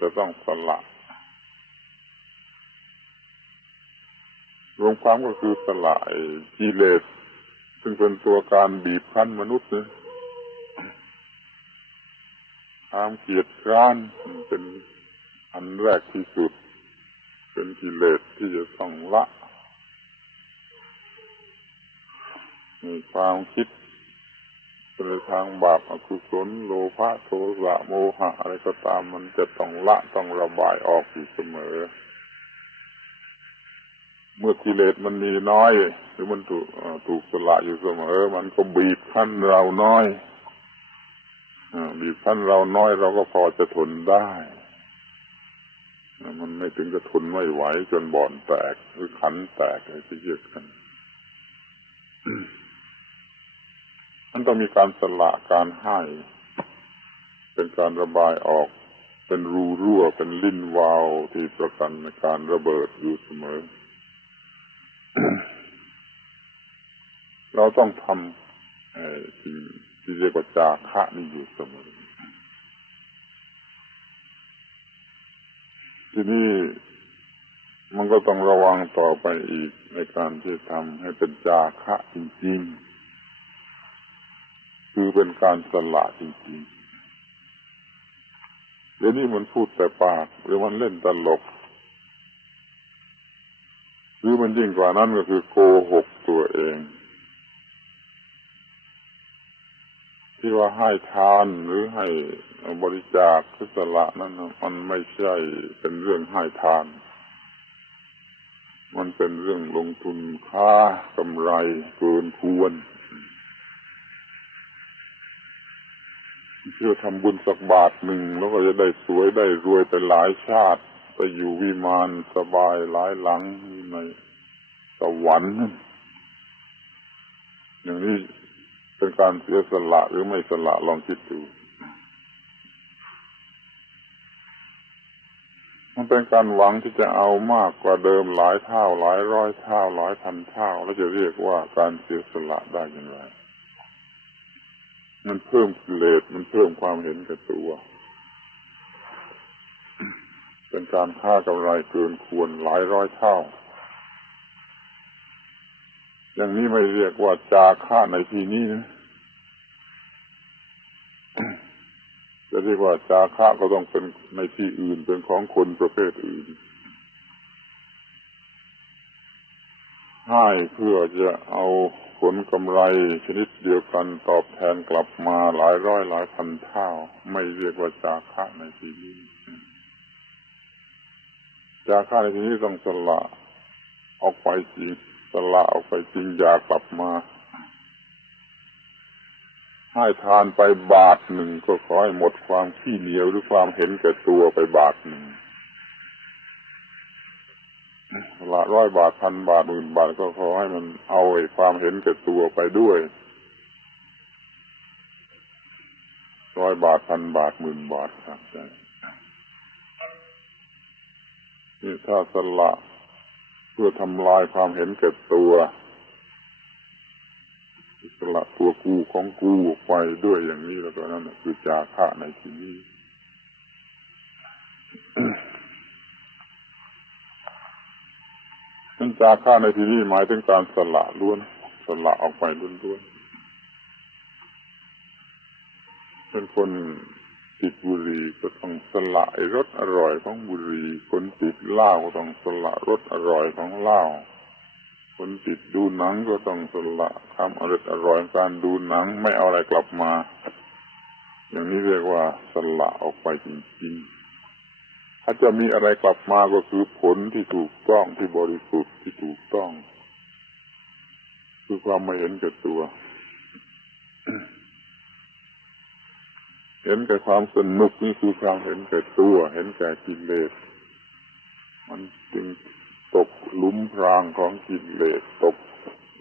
จะต้องสละรวมความก็คือสละกิเลสซึ่งเป็นตัวการบีบคั้นมนุษย์เนี่ยความเกลียดคร้านเป็นอ อันแรกที่สุดเป็นกิเลสที่จะต้องละมีความคิดในทางบาปอกุศลโลภะโทสะโมหะอะไรก็ตามมันจะต้องละต้องระบายออกอยู่เสมอเมื่อกิเลสมันมีน้อยหรือมันถูกสละอยู่เสมอมันก็บีบคั้นเราน้อยบีบคั้นเราน้อยเราก็พอจะทนได้มันไม่ถึงจะทนไม่ไหวจนบ่อนแตกหรือขันแตกอะไรที่เรียกกันมันต้องมีการสละการให้เป็นการระบายออกเป็นรูรั่วเป็นลิ้นวาวที่ประกันในการระเบิดอยู่เสมอ เราต้องทำสิ่งที่เรียกว่าจาคะนี่อยู่เสมอทีนี้มันก็ต้องระวังต่อไปอีกในการที่ทำให้เป็นจาคะจริงๆคือเป็นการสละจริงๆเดี๋ยวนี้มันพูดแต่ปากหรือมันเล่นตลกหรือมันยิ่งกว่านั้นก็คือโกหกตัวเองที่ว่าให้ทานหรือให้บริจาคคือสละนั้นมันไม่ใช่เป็นเรื่องให้ทานมันเป็นเรื่องลงทุนค้ากำไรเกินควรเพื่อทำบุญสักบาทหนึ่งแล้วก็จะได้สวยได้รวยไปหลายชาติไปอยู่วิมานสบายหลายหลังในสวรรค์อย่างนี้เป็นการเสียสละหรือไม่สละลองคิดดูมันเป็นการหวังที่จะเอามากกว่าเดิมหลายเท่าหลายร้อยเท่าหลายพันเท่าแล้วจะเรียกว่าการเสียสละได้อย่างไรมันเพิ่มกิเลสมันเพิ่มความเห็นแก่ตัวเป็นการฆ่ากำไรเกินควรหลายร้อยเท่าอย่างนี้ไม่เรียกว่าจาคะในที่นี้นะจะเรียกว่าจาคะก็ต้องเป็นในที่อื่นเป็นของคนประเภทอื่นให้เพื่อจะเอาผลกำไรชนิดเดียวกันตอบแทนกลับมาหลายร้อยหลายพันเท่าไม่เรียกว่าจาคะในที่นี้จาคะในที่นี้ต้องสละออกไปจริงสละออกไปจริงอย่ากลับมาให้ทานไปบาทหนึ่งก็ขอให้หมดความขี้เหนียวหรือความเห็นแก่ตัวไปบาทหนึ่งละ100 บาท1,000 บาท10,000 บาทก็ขอให้มันเอาไอ้ความเห็นแก่ตัวไปด้วย100 บาท1,000 บาท10,000 บาทครับใช่นี่ถ้าสละเพื่อทำลายความเห็นแก่ตัวสละตัวกูของกูออกไปด้วยอย่างนี้แล้วก็นั่นคือจาคะในที่นี้นั่นจาคะในที่นี้หมายถึงการสละล้วนสละออกไปล้วนๆเป็นคนติดบุหรี่ก็ต้องสละรสอร่อยของบุหรี่คนติดเหล้าก็ต้องสละรสอร่อยของเหล้าคนติดดูหนังก็ต้องสละความอร่อยการดูหนังไม่เอาอะไรกลับมาอย่างนี้เรียกว่าสละออกไปจริงๆถ้าจะมีอะไรกลับมาก็คือผลที่ถูกต้องที่บริสุทธิ์ที่ถูกต้องคือความไม่เห็นแก่ตัวเห็นแก่ความสนุกนี่คือความเห็นแก่ตัวเห็นแก่กิเลสมันจึงตกหลุมพรางของกิเลสตก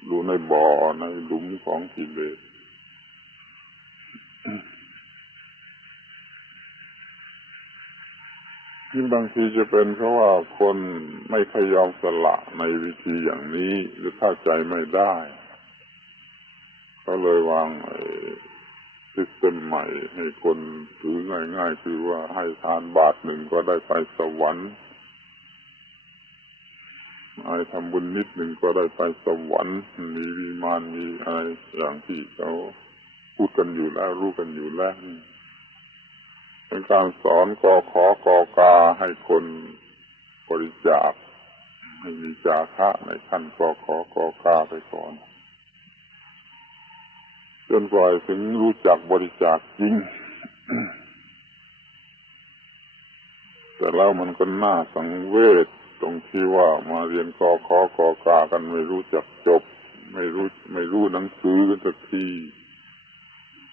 อยู่ในบ่อในหลุมของกิเลสที่บางทีจะเป็นเพราะว่าคนไม่ค่อยยอมสละในวิธีอย่างนี้หรือเข้าใจไม่ได้เขาเลยวางซิสเต็มใหม่ให้คนถือง่ายๆคือว่าให้ทานบาทหนึ่งก็ได้ไปสวรรค์ให้ทำบุญนิดหนึ่งก็ได้ไปสวรรค์มีวิมานมีอะไรอย่างที่เขาพูดกันอยู่แล้วรู้กันอยู่แล้ว เป็นการสอนกอขอกอกาให้คนบริจาคให้มีจาคะในขั้นกอขอกอกาไปก่อนจนกว่าถึงรู้จักบริจาคจริง แต่แล้วมันก็น่าสังเวชตรงที่ว่ามาเรียนกอขอกอกากันไม่รู้จักจบไม่รู้หนังสือกันสักที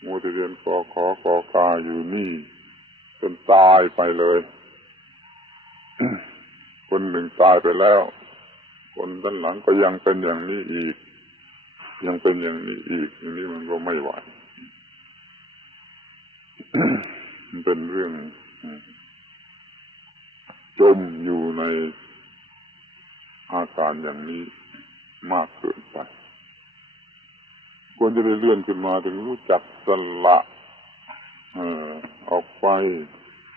มัวแต่เรียนกอขอกอกาอยู่นี่จนตายไปเลย คนหนึ่งตายไปแล้วคนด้านหลังก็ยังเป็นอย่างนี้อีกยังเป็นอย่างนี้อีกอย่างนี้มันก็ไม่ไหว มันเป็นเรื่องจมอยู่ในอาการอย่างนี้มากเกินไปควรจะได้เลื่อนขึ้นมาถึงรู้จักสละออกไป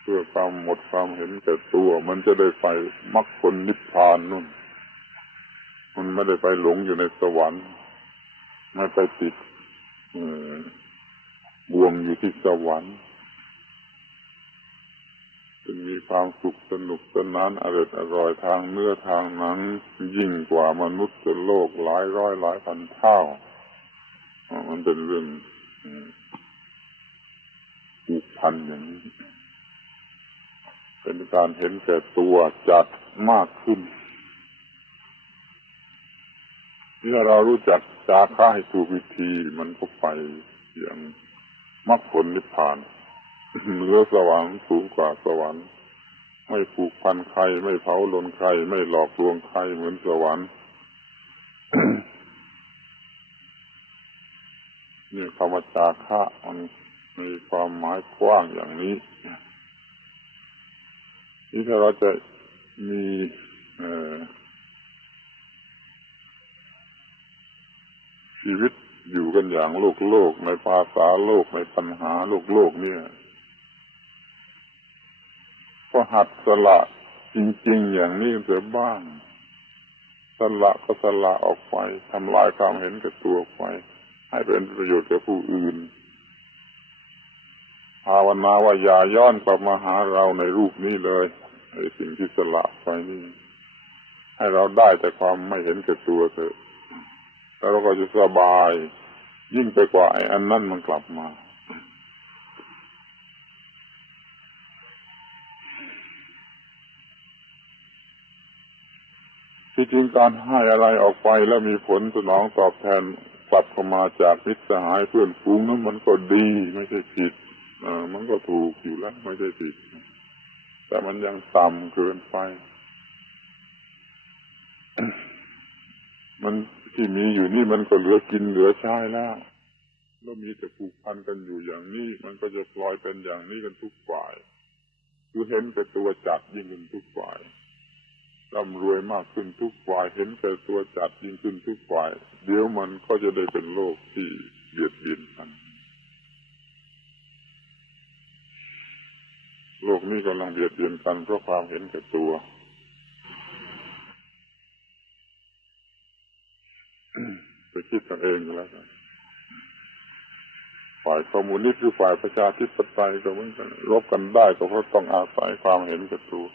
เพื่อความหมดความเห็นแก่ตัวมันจะได้ไปมรรคผลนิพพานนู่นมันไม่ได้ไปหลงอยู่ในสวรรค์ไม่ไปติดบ่วงอยู่ที่สวรรค์จึงมีความสุขสนุกสนานอร่อยทางเนื้อทางหนังยิ่งกว่ามนุษย์โลกหลายร้อยหลายพันเท่ามันเป็นเรื่องผูกพันอย่างนี้เป็นการเห็นแก่ตัวจัดมากขึ้นที่เรารู้จักจาคะให้ถูกวิธีมันก็ไปอย่างมรรคผลนิพพานเหนือสวรรค์สูงกว่าสวรรค์ไม่ผูกพันใครไม่เผาลนใครไม่หลอกลวงใครเหมือนสวรรค์ นี่คำว่าจาคะมันมีความหมายกว้างอย่างนี้ที่ถ้าเราจะมีชีวิตอยู่กันอย่างโลกในภาษาโลกในปัญหาโลกเนี่ยก็หัดสละจริงๆอย่างนี้เสียบ้างสละก็สละออกไปทำลายความเห็นแก่ตัวไปให้เป็นประโยชน์แก่ผู้อื่นภาวนาว่าอย่าย้อนกลับมาหาเราในรูปนี้เลยไอ้สิ่งที่สละไปนี่ให้เราได้แต่ความไม่เห็นแก่ตัวเถอะแล้วเราก็จะสบายยิ่งไปกว่าไอ้อันนั้นมันกลับมาที่จริงการให้อะไรออกไปแล้วมีผลสนองตอบแทนกลับเข้ามาจากมิตรสหายเพื่อนฝูงนั้นมันก็ดีไม่ใช่ผิดมันก็ถูกอยู่แล้วไม่ใช่ผิดแต่มันยังต่ำเกินไป มันที่มีอยู่นี่มันก็เหลือกินเหลือใช้แล้วมีแต่ผูกพันกันอยู่อย่างนี้มันก็จะปล่อยเป็นอย่างนี้กันทุกฝ่ายคือเห็นแต่ตัวจัดยิ่งขึ้นทุกฝ่ายร่ำรวยมากขึ้นทุกฝ่ายเห็นแต่ตัวจัดยิ่งขึ้นทุกฝ่ายเดี๋ยวมันก็จะได้เป็นโลกที่เบียดเบียนกันโลกนี้กำลังเบียดเบียนกันเพราะความเห็นแก่ตัวไปคิดกันเองก็แล้วกันฝ่ายคอมมิวนิสต์หรือฝ่ายประชาธิปไตยก็เหมือนกันรบกันได้ก็เพราะต้องอาศัยความเห็นแก่ตัว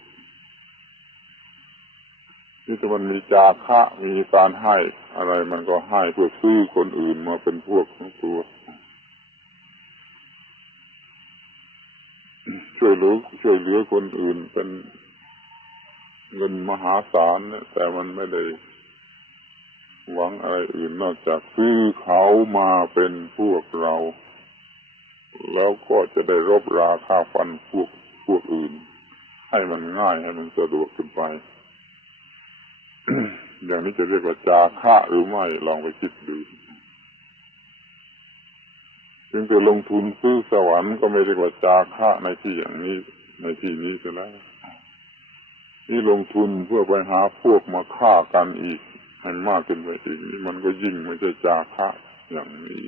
ที่มันมีจาคะมีการให้อะไรมันก็ให้เพื่อซื้อคนอื่นมาเป็นพวกของตัวช่วยเหลือคนอื่นเป็นเงินมหาศาลแต่มันไม่ได้หวังอะไรอื่นนอกจากซื้อเขามาเป็นพวกเราแล้วก็จะได้รบราฆ่าฟันพวกอื่นให้มันง่ายให้มันสะดวกขึ้นไป อย่างนี้จะเรียกว่าจาคะหรือไม่ลองไปคิดดูจึงจะลงทุนซื้อสวรรค์ก็ไม่เรียกว่าจาคะในที่อย่างนี้ในที่นี้ก็แล้วนี่ลงทุนเพื่อไปหาพวกมาฆ่ากันอีกให้มากขึ้นไปอีกนี่มันก็ยิ่งไม่ใช่จาคะอย่างนี้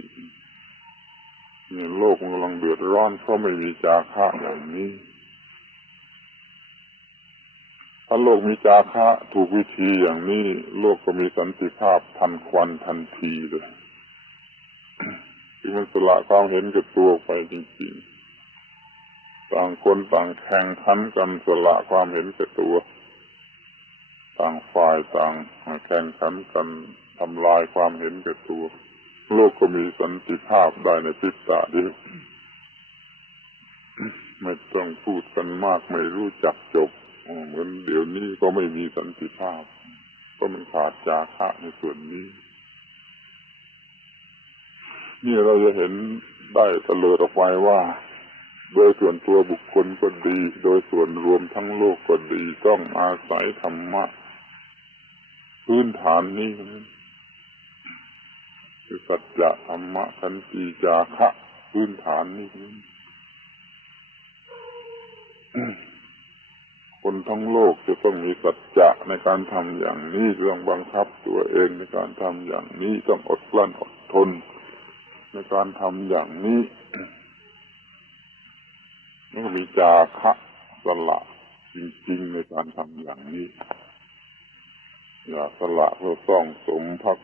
เนี่ยโลกมันกำลังเดือดร้อนเพราะไม่มีจาคะอย่างนี้ถ้าโลกมีจาคะถูกวิธีอย่างนี้โลกก็มีสันติภาพทันควันทันทีเลยที่มันสละความเห็นแก่ตัวไปจริง ต่างคนต่างแข่งขันกันสละความเห็นแก่ตัวต่างฝ่ายต่างแข่งขันกันทำลายความเห็นแก่ตัวโลกก็มีสันติภาพได้ในพริบตาเดียวไม่ต้องพูดกันมากไม่รู้จักจบเหมือนเดี๋ยวนี้ก็ไม่มีสันติภาพเพราะมันขาดจาคะในส่วนนี้นี่เราจะเห็นได้เตลิดออกไปว่าโดยส่วนตัวบุคคลก็ดีโดยส่วนรวมทั้งโลกก็ดีต้องอาศัยธรรมะพื้นฐานนี้คือสัจจะธรรมะขันติจาคะพื้นฐานนี้คนทั้งโลกจะต้องมีสัจจะในการทำอย่างนี้ต้องบังคับตัวเองในการทำอย่างนี้ต้องอดกลั้นอดทนในการทำอย่างนี้แล้วก็มีจาคะสละจริงๆในการทำอย่างนี้อย่าสละเพื่อซ่องสมพรรค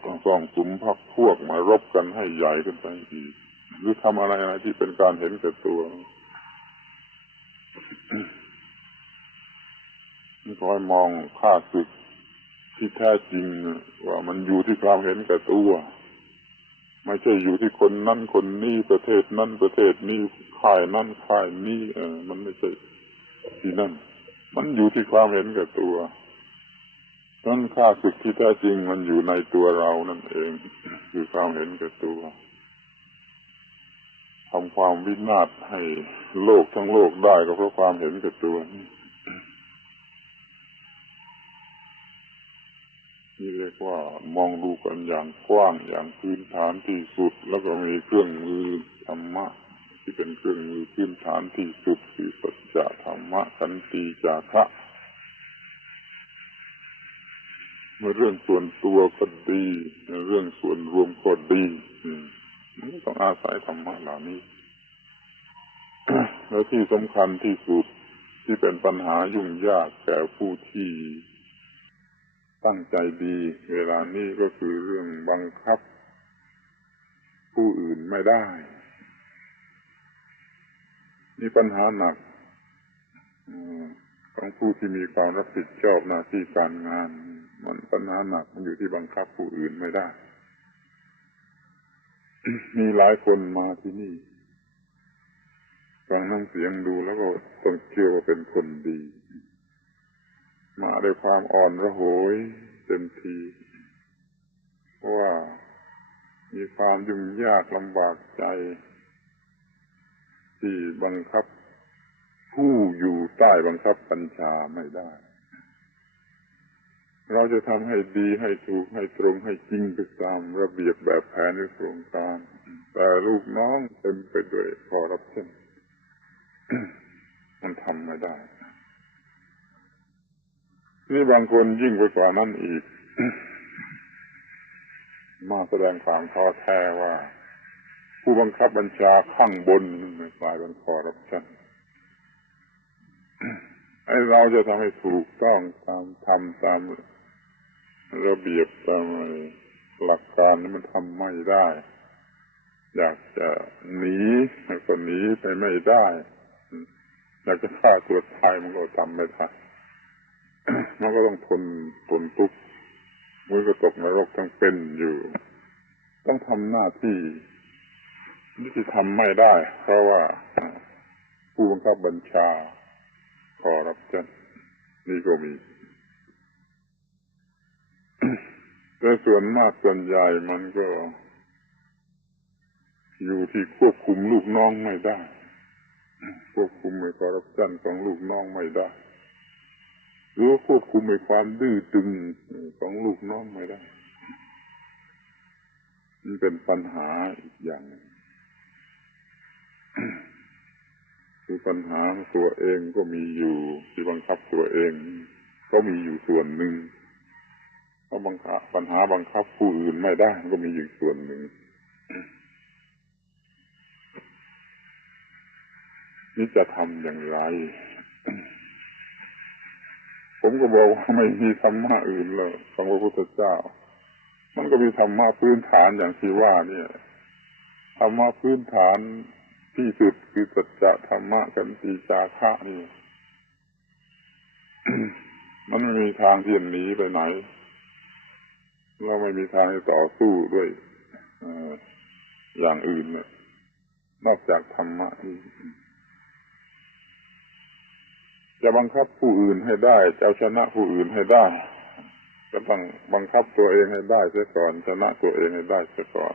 พวกมารบกันให้ใหญ่ขึ้นไปอีกหรือทำอะไรที่เป็นการเห็นแก่ตัวคอยมองค่าศึกที่แท้จริงว่ามันอยู่ที่ความเห็นแก่ตัวไม่ใช่อยู่ที่คนนั้นคนนี้ประเทศนั้นประเทศนี้ค่ายนั้นค่ายนี้มันไม่ใช่ที่นั่นมันอยู่ที่ความเห็นแก่ตัวนั้นค่าศึกที่แท้จริงมันอยู่ในตัวเรานั่นเองคือความเห็นแก่ตัวทำความวินาศให้โลกทั้งโลกได้ก็เพราะความเห็นแก่ตัวนี่เรียกว่ามองดูกันอย่างกว้างอย่างพื้นฐานที่สุดแล้วก็มีเครื่องมือธรรมะที่เป็นเครื่องมือพื้นฐานที่สุดคือสัจจะธรรมะขันติจาคะเมื่อเรื่องส่วนตัวก็ดีเรื่องส่วนรวมก็ดีมันต้องอาศัยธรรมะเหล่านี้ แล้วที่สำคัญที่สุดที่เป็นปัญหายุ่งยากแก่ผู้ที่ตั้งใจดีเวลานี้ก็คือเรื่องบังคับผู้อื่นไม่ได้นี่ปัญหาหนักของผู้ที่มีความรับผิดชอบหน้าที่การงานมันปัญหาหนักมันอยู่ที่บังคับผู้อื่นไม่ได้ มีหลายคนมาที่นี่ฟังน้ำเสียงดูแล้วก็ต้องเชื่อว่าเป็นคนดีมาด้วยความอ่อนระโหยเต็มทีเพราะว่ามีความยุ่งยากลำบากใจที่บังคับผู้อยู่ใต้บังคับบัญชาไม่ได้เราจะทำให้ดีให้ถูกให้ตรงให้จริงไปตามระเบียบแบบแผนในโครงการแต่ลูกน้องเต็มไปด้วยคอร์รัปชันมันทำไม่ได้นี่บางคนยิ่งไปกว่านั้นอีก มาแสดงความท้อแท้ว่าผู้บังคับบัญชาข้างบนมันกลายเป็นคอร์รัปชันให้เราจะทำให้ถูกต้องทำตามระเบียบตามหลักการนี้มันทำไม่ได้อยากจะหนีก็หนีไปไม่ได้อยากจะฆ่าตัวตายมันก็ทำไม่ได้ มันก็ต้องทนทุกข์มือก็ตกนรกทั้งเป็นอยู่ต้องทำหน้าที่ที่ทำไม่ได้เพราะว่าผู้บังคับบัญชาคอร์รัปชันนี่ก็มี แต่ส่วนมากส่วนใหญ่มันก็อยู่ที่ควบคุมลูกน้องไม่ได้ควบคุมคอร์รัปชันของลูกน้องไม่ได้หรือควบคุมความดื้อดึงของลูกน้องไม่ได้นี่เป็นปัญหาอีกอย่างคือปัญหาตัวเองก็มีอยู่ที่บังคับตัวเองก็มีอยู่ส่วนหนึ่งเพราะปัญหาบังคับผู้อื่นไม่ได้ก็มีอยู่ส่วนหนึ่งนี่จะทำอย่างไรผมก็บอกว่าไม่มีธรรมะอื่นเลยของพระพุทธเจ้ามันก็มีธรรมะพื้นฐานอย่างที่ว่าเนี่ยธรรมะพื้นฐานที่ ที่สุดคือสัจจะธรรมะขันติจาคะนี่ มันไม่มีทางที่จะหนีไปไหนเราไม่มีทางจะต่อสู้ด้วยอย่างอื่นเนี่ยนอกจากธรรมะนี่จะบังคับผู้อื่นให้ได้จะเอาชนะผู้อื่นให้ได้ก็ต้องบังคับตัวเองให้ได้เสียก่อนชนะตัวเองให้ได้เสียก่อน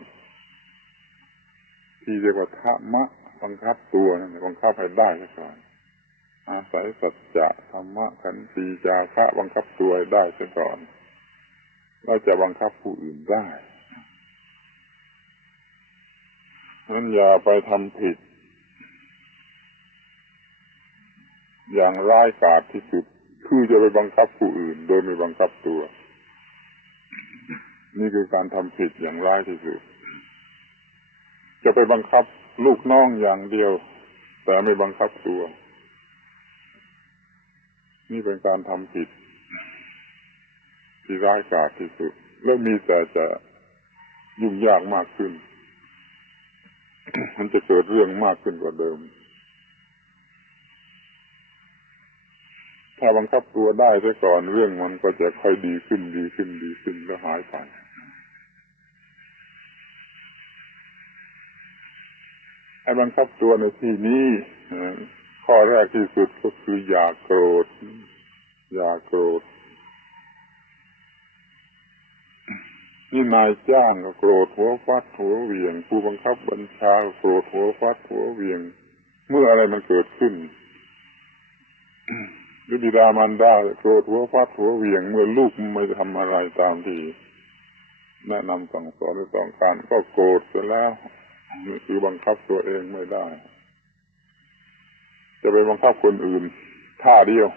ที่เรียกว่าธรรมะบังคับตัวนั่นบังคับให้ได้เสียก่อนอาศัยสัจจะธรรมะขันติจาคะบังคับตัวให้ได้เสียก่อนเราจะบังคับผู้อื่นได้นั้นอย่าไปทำผิดอย่างร้ายกาจที่สุดคือจะไปบังคับผู้อื่นโดยไม่บังคับตัวนี่คือการทำผิดอย่างร้ายที่สุดจะไปบังคับลูกน้องอย่างเดียวแต่ไม่บังคับตัวนี่เป็นการทำผิดที่ร้ายกาจที่สุดและมีแต่จะยุ่งยากมากขึ้น มันจะเกิดเรื่องมากขึ้นกว่าเดิมถ้าบังคับตัวได้ซะก่อนเรื่องมันก็จะค่อยดีขึ้นแล้วหายไปให้บังคับตัวในที่นี้ข้อแรกที่สุดก็คืออย่าโกรธนี่นายจ้างก็โกรธหัวฟัดหัวเหวี่ยงผู้บังคับบัญชาโกรธหัวฟัดหัวเหวี่ยงเมื่ออะไรมันเกิดขึ้นบิดามารดาโกรธหัวฟัดหัวเหวี่ยงเมื่อลูกไม่ทำอะไรตามที่แนะนำสั่งสอนหรือต้องการก็โกรธเสียแล้วนี่คือบังคับตัวเองไม่ได้จะไปบังคับคนอื่นท่าเดียว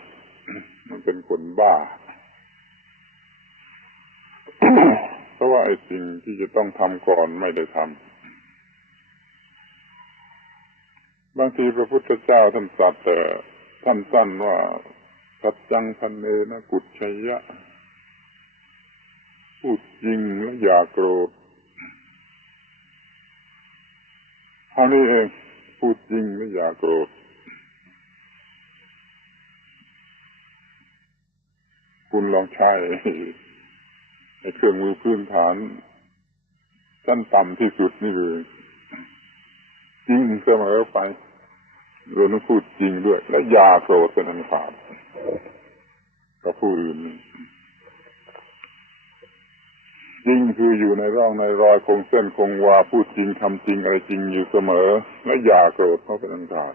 มันเป็นคนบ้า เพราะว่าไอ้สิ่งที่จะต้องทำก่อนไม่ได้ทำบางทีพระพุทธเจ้าท่านตรัสแต่ท่านสั้นว่าสัจจังพันเนนะกุจฉยะพูดจริงแล้วอย่าโกรธเท่านี้เองพูดจริงแล้วอย่าโกรธคุณลองใช้เครื่องมือพื้นฐานชั้นต่ำที่สุดนี่เลยจริงเสมอไปเราต้องพูดจริงด้วยและอย่าโกรธเป็นอันขาดกับผู้อื่นจริงคืออยู่ในร่องในรอยคงเส้นคงวาพูดจริงทำจริงอะไรจริงอยู่เสมอและอย่าโกรธเพราะเป็นอันขาด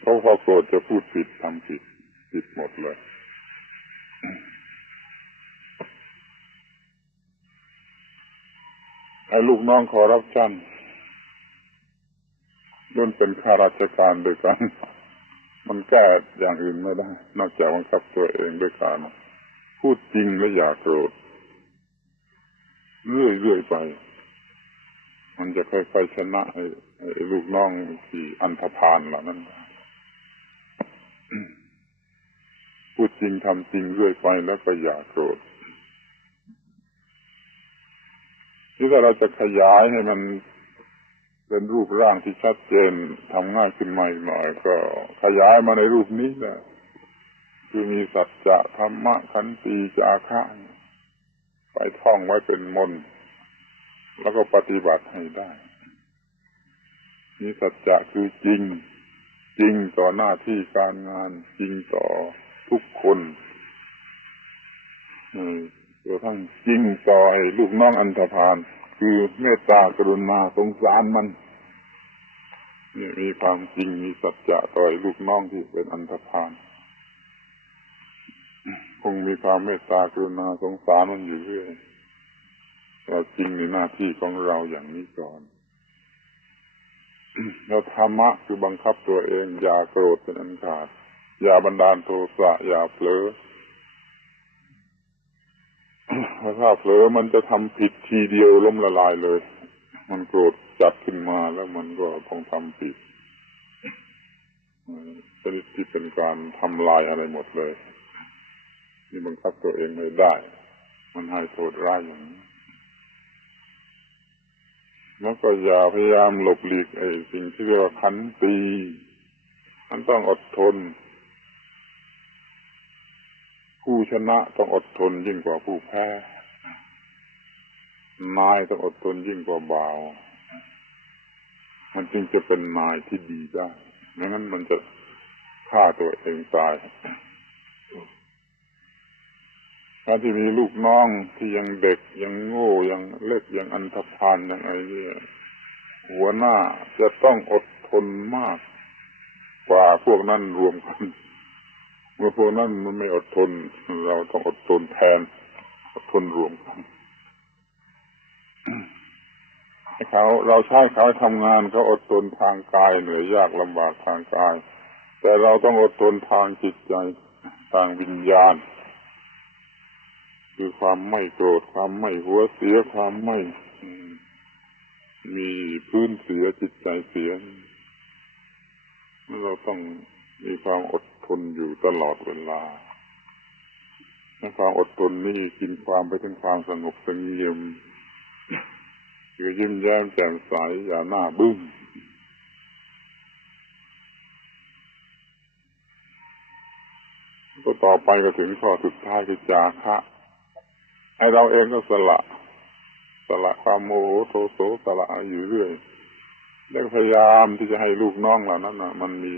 เพราะพอโกรธจะพูดผิดทำผิดหมดเลยไอ้ลูกน้องคอร์รัปชันล้วนเป็นข้าราชการด้วยกันมันแก้อย่างอื่นไม่ได้นอกจากบังคับตัวเองด้วยการพูดจริงและอย่าโกรธเรื่อยๆไปมันจะค่อยๆชนะไอ้ลูกน้องที่อันธพาลเหล่านั้นพูดจริงทำจริงเรื่อยไปแล้วก็อย่าโกรธนี่ถ้าเราจะขยายให้มันเป็นรูปร่างที่ชัดเจนทำง่ายขึ้นมาหน่อยก็ขยายมาในรูปนี้แหละคือมีสัจจะธรรมะขันติจาคะไปท่องไว้เป็นมนต์แล้วก็ปฏิบัติให้ได้มีสัจจะคือจริงต่อหน้าที่การงานจริงต่อทุกคนตัวทั้งจริงต่อไอ้ลูกน้องอันธพาลคือเมตตากรุณาสงสารมันนี่มีความจริงมีสัจจะต่อไอ้ลูกน้องที่เป็นอันธพาลคงมีความเมตตากรุณาสงสารมันอยู่เรื่อยเราจริงในหน้าที่ของเราอย่างนี้ก่อน แล้วธรรมะคือบังคับตัวเองอย่าโกรธเป็นอันขาดอย่าบันดาลโทสะอย่าเผลอถ้าเผลอมันจะทำผิดทีเดียวล้มละลายเลยมันโกรธจัดขึ้นมาแล้วมันก็ต้องทำผิดชนิดที่เป็นการทำลายอะไรหมดเลยนี่บังคับตัวเองไม่ได้มันให้โทษร้ายอย่างนี้ แล้วก็อย่าพยายามหลบหลีกสิ่งที่เรียกว่าขันติมันต้องอดทนผู้ชนะต้องอดทนยิ่งกว่าผู้แพ้นายต้องอดทนยิ่งกว่าบ่าวมันจึงจะเป็นนายที่ดีได้ไม่งั้นมันจะฆ่าตัวเองตายถ้าที่มีลูกน้องที่ยังเด็กยังโง่ยังเล็กยังอันธพาลยังไงเนี่ยหัวหน้าจะต้องอดทนมากกว่าพวกนั้นรวมกันเมื่อพวกนั้นมันไม่อดทนเราต้องอดทนแทนอดทนรวมกันเราใช้เขาทำงานเขาอดทนทางกายเหนื่อยยากลำบากทางกายแต่เราต้องอดทนทางจิตใจทางวิญญาณคือความไม่โกรธความไม่หัวเสียความไม่มีพื้นเสียจิตใจเสียเราต้องมีความอดทนอยู่ตลอดเวลาความอดทนนี่กินความไปถึงความสงบเสงี่ยมคือยิ้มแย้มแจ่มใสอย่าหน้าบึ้งก็ต่อไปก็ถึงข้อสุดท้ายคือจาคะให้เราเองก็สละความโมโหโทโสสละอยู่เรื่อยแล้วพยายามที่จะให้ลูกน้องเหล่านั้นมันมี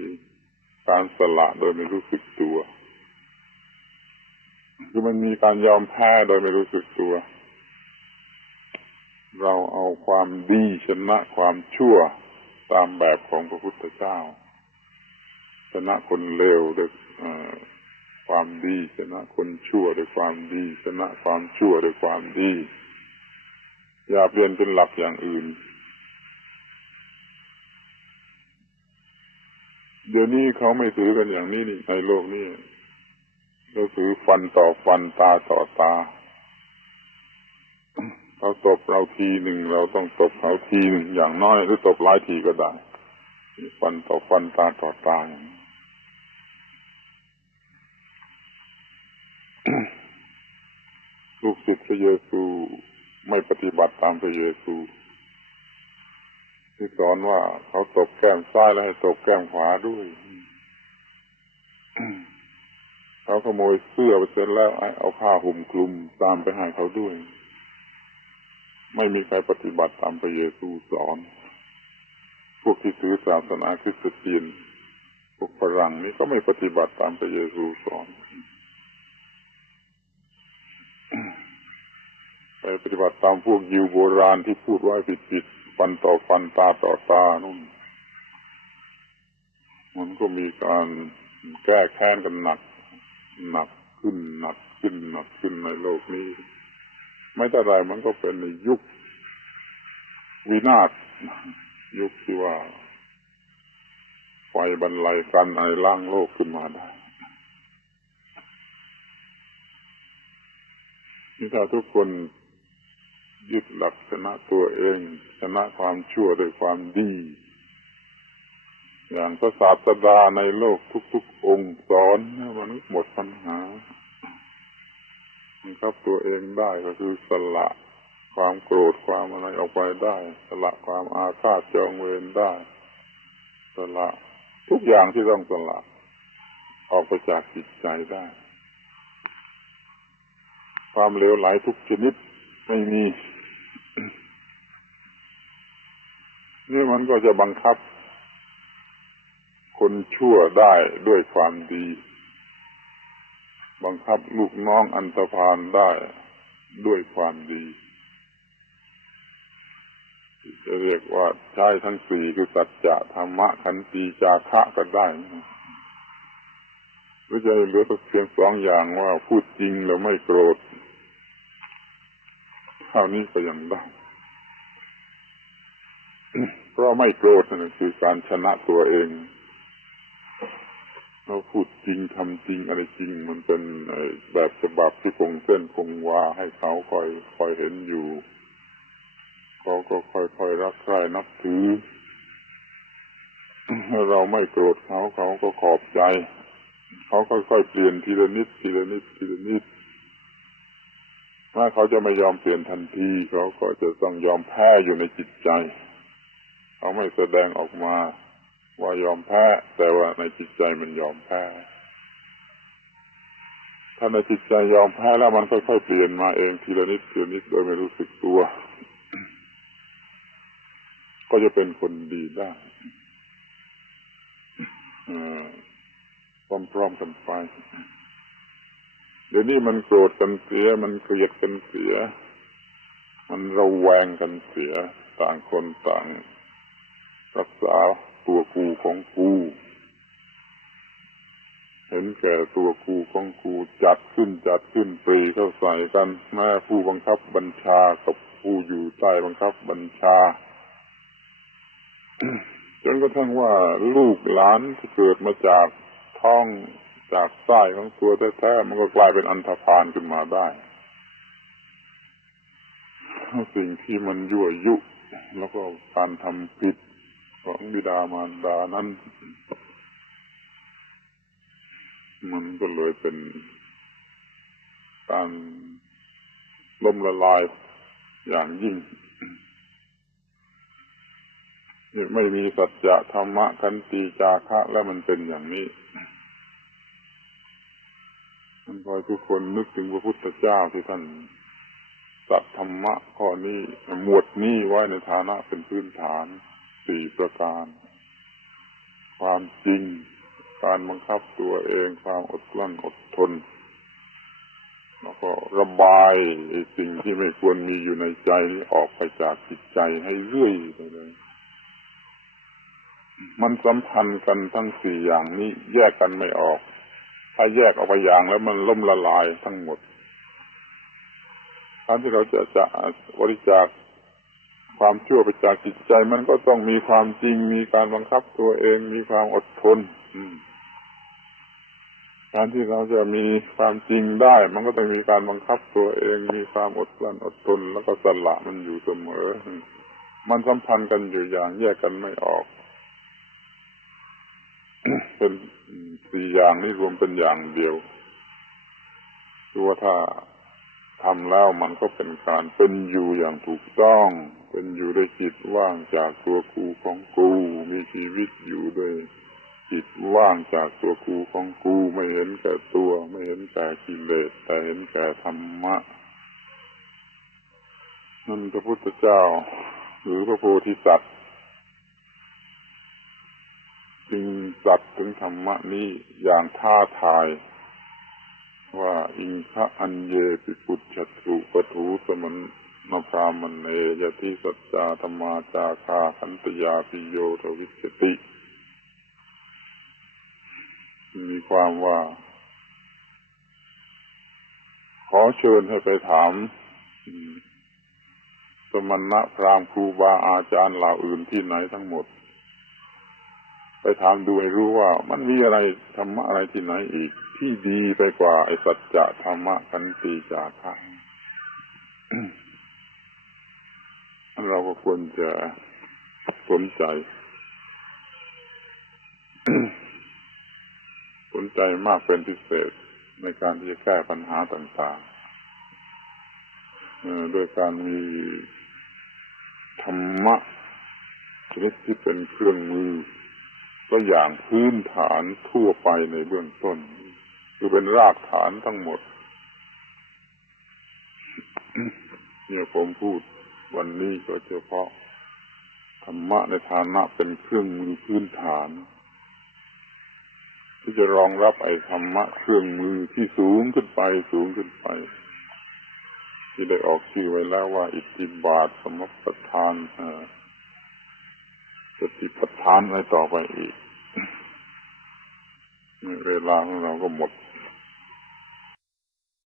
การสละโดยไม่รู้สึกตัวคือมันมีการยอมแพ้โดยไม่รู้สึกตัวเราเอาความดีชนะความชั่วตามแบบของพระพุทธเจ้าชนะคนเลวด้วยความดีชนะคนชั่วด้วยความดีชนะความชั่วด้วยความดีอย่าเปลี่ยนเป็นหลักอย่างอื่นเดี๋ยวนี้เขาไม่ถือกันอย่างนี้นี่ในโลกนี้เราถือฟันต่อฟันตาต่อตาเขาตบเราทีหนึ่งเราต้องตบเขาทีหนึ่งอย่างน้อยหรือตบหลายทีก็ได้ฟันต่อฟันตาต่อตาลูกศิษย์พระเยซูไม่ปฏิบัติตามพระเยซูที่สอนว่าเขาตบแก้มซ้ายแล้วให้ตบแก้มขวาด้วยเขาขโมยเสื้อไปเสร็จแล้วเอาผ้าห่มคลุมตามไปให้เขาด้วยไม่มีใครปฏิบัติตามพระเยซูสอนพวกที่ถือศาสนาคริสเตียนพวกฝรั่งนี่ก็ไม่ปฏิบัติตามพระเยซูสอนไปปฏิบัติตามพวกยิวโบราณที่พูดไว้ผิดๆฟันต่อฟันตาต่อตานู่นมันก็มีการแก้แค้นกันหนักขึ้นในโลกนี้ไม่แต่ใดมันก็เป็นในยุควินาศยุคที่ว่าไฟบรรลัยกันไอล้างโลกขึ้นมาได้นี่ถ้าทุกคนยึดหลักชนะตัวเองชนะความชั่วด้วยความดีอย่างพระศาสดาในโลกทุกๆองค์สอนให้มนุษย์หมดปัญหาครับตัวเองได้ก็คือสละความโกรธความอะไรออกไปได้สละความอาฆาตจองเวรได้สละทุกอย่างที่ต้องสละออกไปจากจิตใจได้ความเลวไหลทุกชนิดไม่มีนี่มันก็จะบังคับคนชั่วได้ด้วยความดีบังคับลูกน้องอันธพาลได้ด้วยความดีจะเรียกว่าใช้ทั้งสี่คือสัจจะธรรมะขันติจาคะก็ได้หรือจะเหลือเพียงสองอย่างว่าพูดจริงแล้วไม่โกรธเท่านี้ก็ยังได้เพราะไม่โกรธนั่นคือการชนะตัวเองเราพูดจริงทำจริงอะไรจริงมันเป็นแบบฉบับที่คงเส้นคงวาให้เขาคอยเห็นอยู่เขาก็ค่อยรักใคร่นับถือเมื่อเราไม่โกรธเขาก็ขอบใจเขาค่อยๆเปลี่ยนทีละนิด ถ้าเขาจะไม่ยอมเปลี่ยนทันทีเขาก็จะต้องยอมแพ้อยู่ในจิตใจเขาไม่แสดงออกมาว่ายอมแพ้แต่ว่าในจิตใจมันยอมแพ้ถ้าในจิตใจยอมแพ้แล้วมันค่อยๆเปลี่ยนมาเองทีละนิดทีละนิดโดยไม่รู้สึกตัวก็จะเป็นคนดีได้พร้อมๆกันไปเดี๋ยวนี้มันโกรธกันเสียมันเกลียดกันเสียมันระแวงกันเสียต่างคนต่างรักษาตัวกูของกูเห็นแก่ตัวกูของกูจัดขึ้นปรีเข้าใส่กันแม่ผู้บังคับบัญชากับผู้อยู่ใต้บังคับบัญชา จนกระทั่งว่าลูกหลานที่เกิดมาจากท้องจากไส้ของตัวแท้ๆมันก็กลายเป็นอันธพาลขึ้นมาได้สิ่งที่มันยั่วยุแล้วก็การทำผิดของบิดามารดานั้นมันก็เลยเป็นการล้มละลายอย่างยิ่งไม่มีสัจจะธรรมะขันติจาคะแล้วมันเป็นอย่างนี้มันคอยทุกคนนึกถึงพระพุทธเจ้าที่ท่านตัดธรรมะข้อนี้หมวดนี้ไว้ในฐานะเป็นพื้นฐาน4ประการความจริงการบังคับตัวเองความอดกลั้นอดทนแล้วก็ระบายสิ่งที่ไม่ควรมีอยู่ในใจนี้ออกไปจากจิตใจให้เรื่อยไปเลยมันสัมพันธ์กันทั้ง4อย่างนี้แยกกันไม่ออกถ้าแยกออกไปอย่างแล้วมันล่มละลายทั้งหมดการที่เราจะบริจาคความชั่วไปจากจิตใจมันก็ต้องมีความจริงมีการบังคับตัวเองมีความอดทนการที่เราจะมีความจริงได้มันก็ต้องมีการบังคับตัวเองมีความอดกลั้นอดทนแล้วก็สละมันอยู่เสมอมันสัมพันธ์กันอยู่อย่างแยกกันไม่ออก เป็น4อย่างนี้รวมเป็นอย่างเดียวคือว่าถ้าทำแล้วมันก็เป็นการเป็นอยู่อย่างถูกต้องเป็นอยู่ด้วยจิตว่างจากตัวกูของกูมีชีวิตอยู่ด้วยจิตว่างจากตัวกูของกูไม่เห็นแก่ตัวไม่เห็นแก่กิเลสแต่เห็นแก่ธรรมะนั่นพระพุทธเจ้าหรือพระโพธิสัตว์จึงตรัสถึงธรรมะนี้อย่างท้าทายว่าอิงคะอัญเยปิปุจฉตุปถูสมณพรามเนยติสัจจาธรรมาจาคาขันตยาปิโยทวิชติมีความว่าขอเชิญให้ไปถามสมณพราหมณ์ครูบาอาจารย์เหล่าอื่นที่ไหนทั้งหมดไปถามดูให้รู้ว่ามันมีอะไรธรรมะอะไรที่ไหนอีกที่ดีไปกว่าไอ้สัจจะธรรมะขันติจาคะเราก็ควรจะสนใจ สนใจมากเป็นพิเศษในการที่จะแก้ปัญหาต่างๆโดยการมีธรรมะชนิดที่เป็นเครื่องมือก็อย่างพื้นฐานทั่วไปในเบื้องต้นคือเป็นรากฐานทั้งหมด เนี่ยผมพูดวันนี้ก็เฉพาะธรรมะในฐานะเป็นเครื่องมือพื้นฐานที่จะรองรับไอ้ธรรมะเครื่องมือที่สูงขึ้นไปที่ได้ออกชื่อไว้แล้วว่าอิทธิบาทสมปทานสติปัฏฐานอะไรต่อไปอีกเวลาของเราก็หมด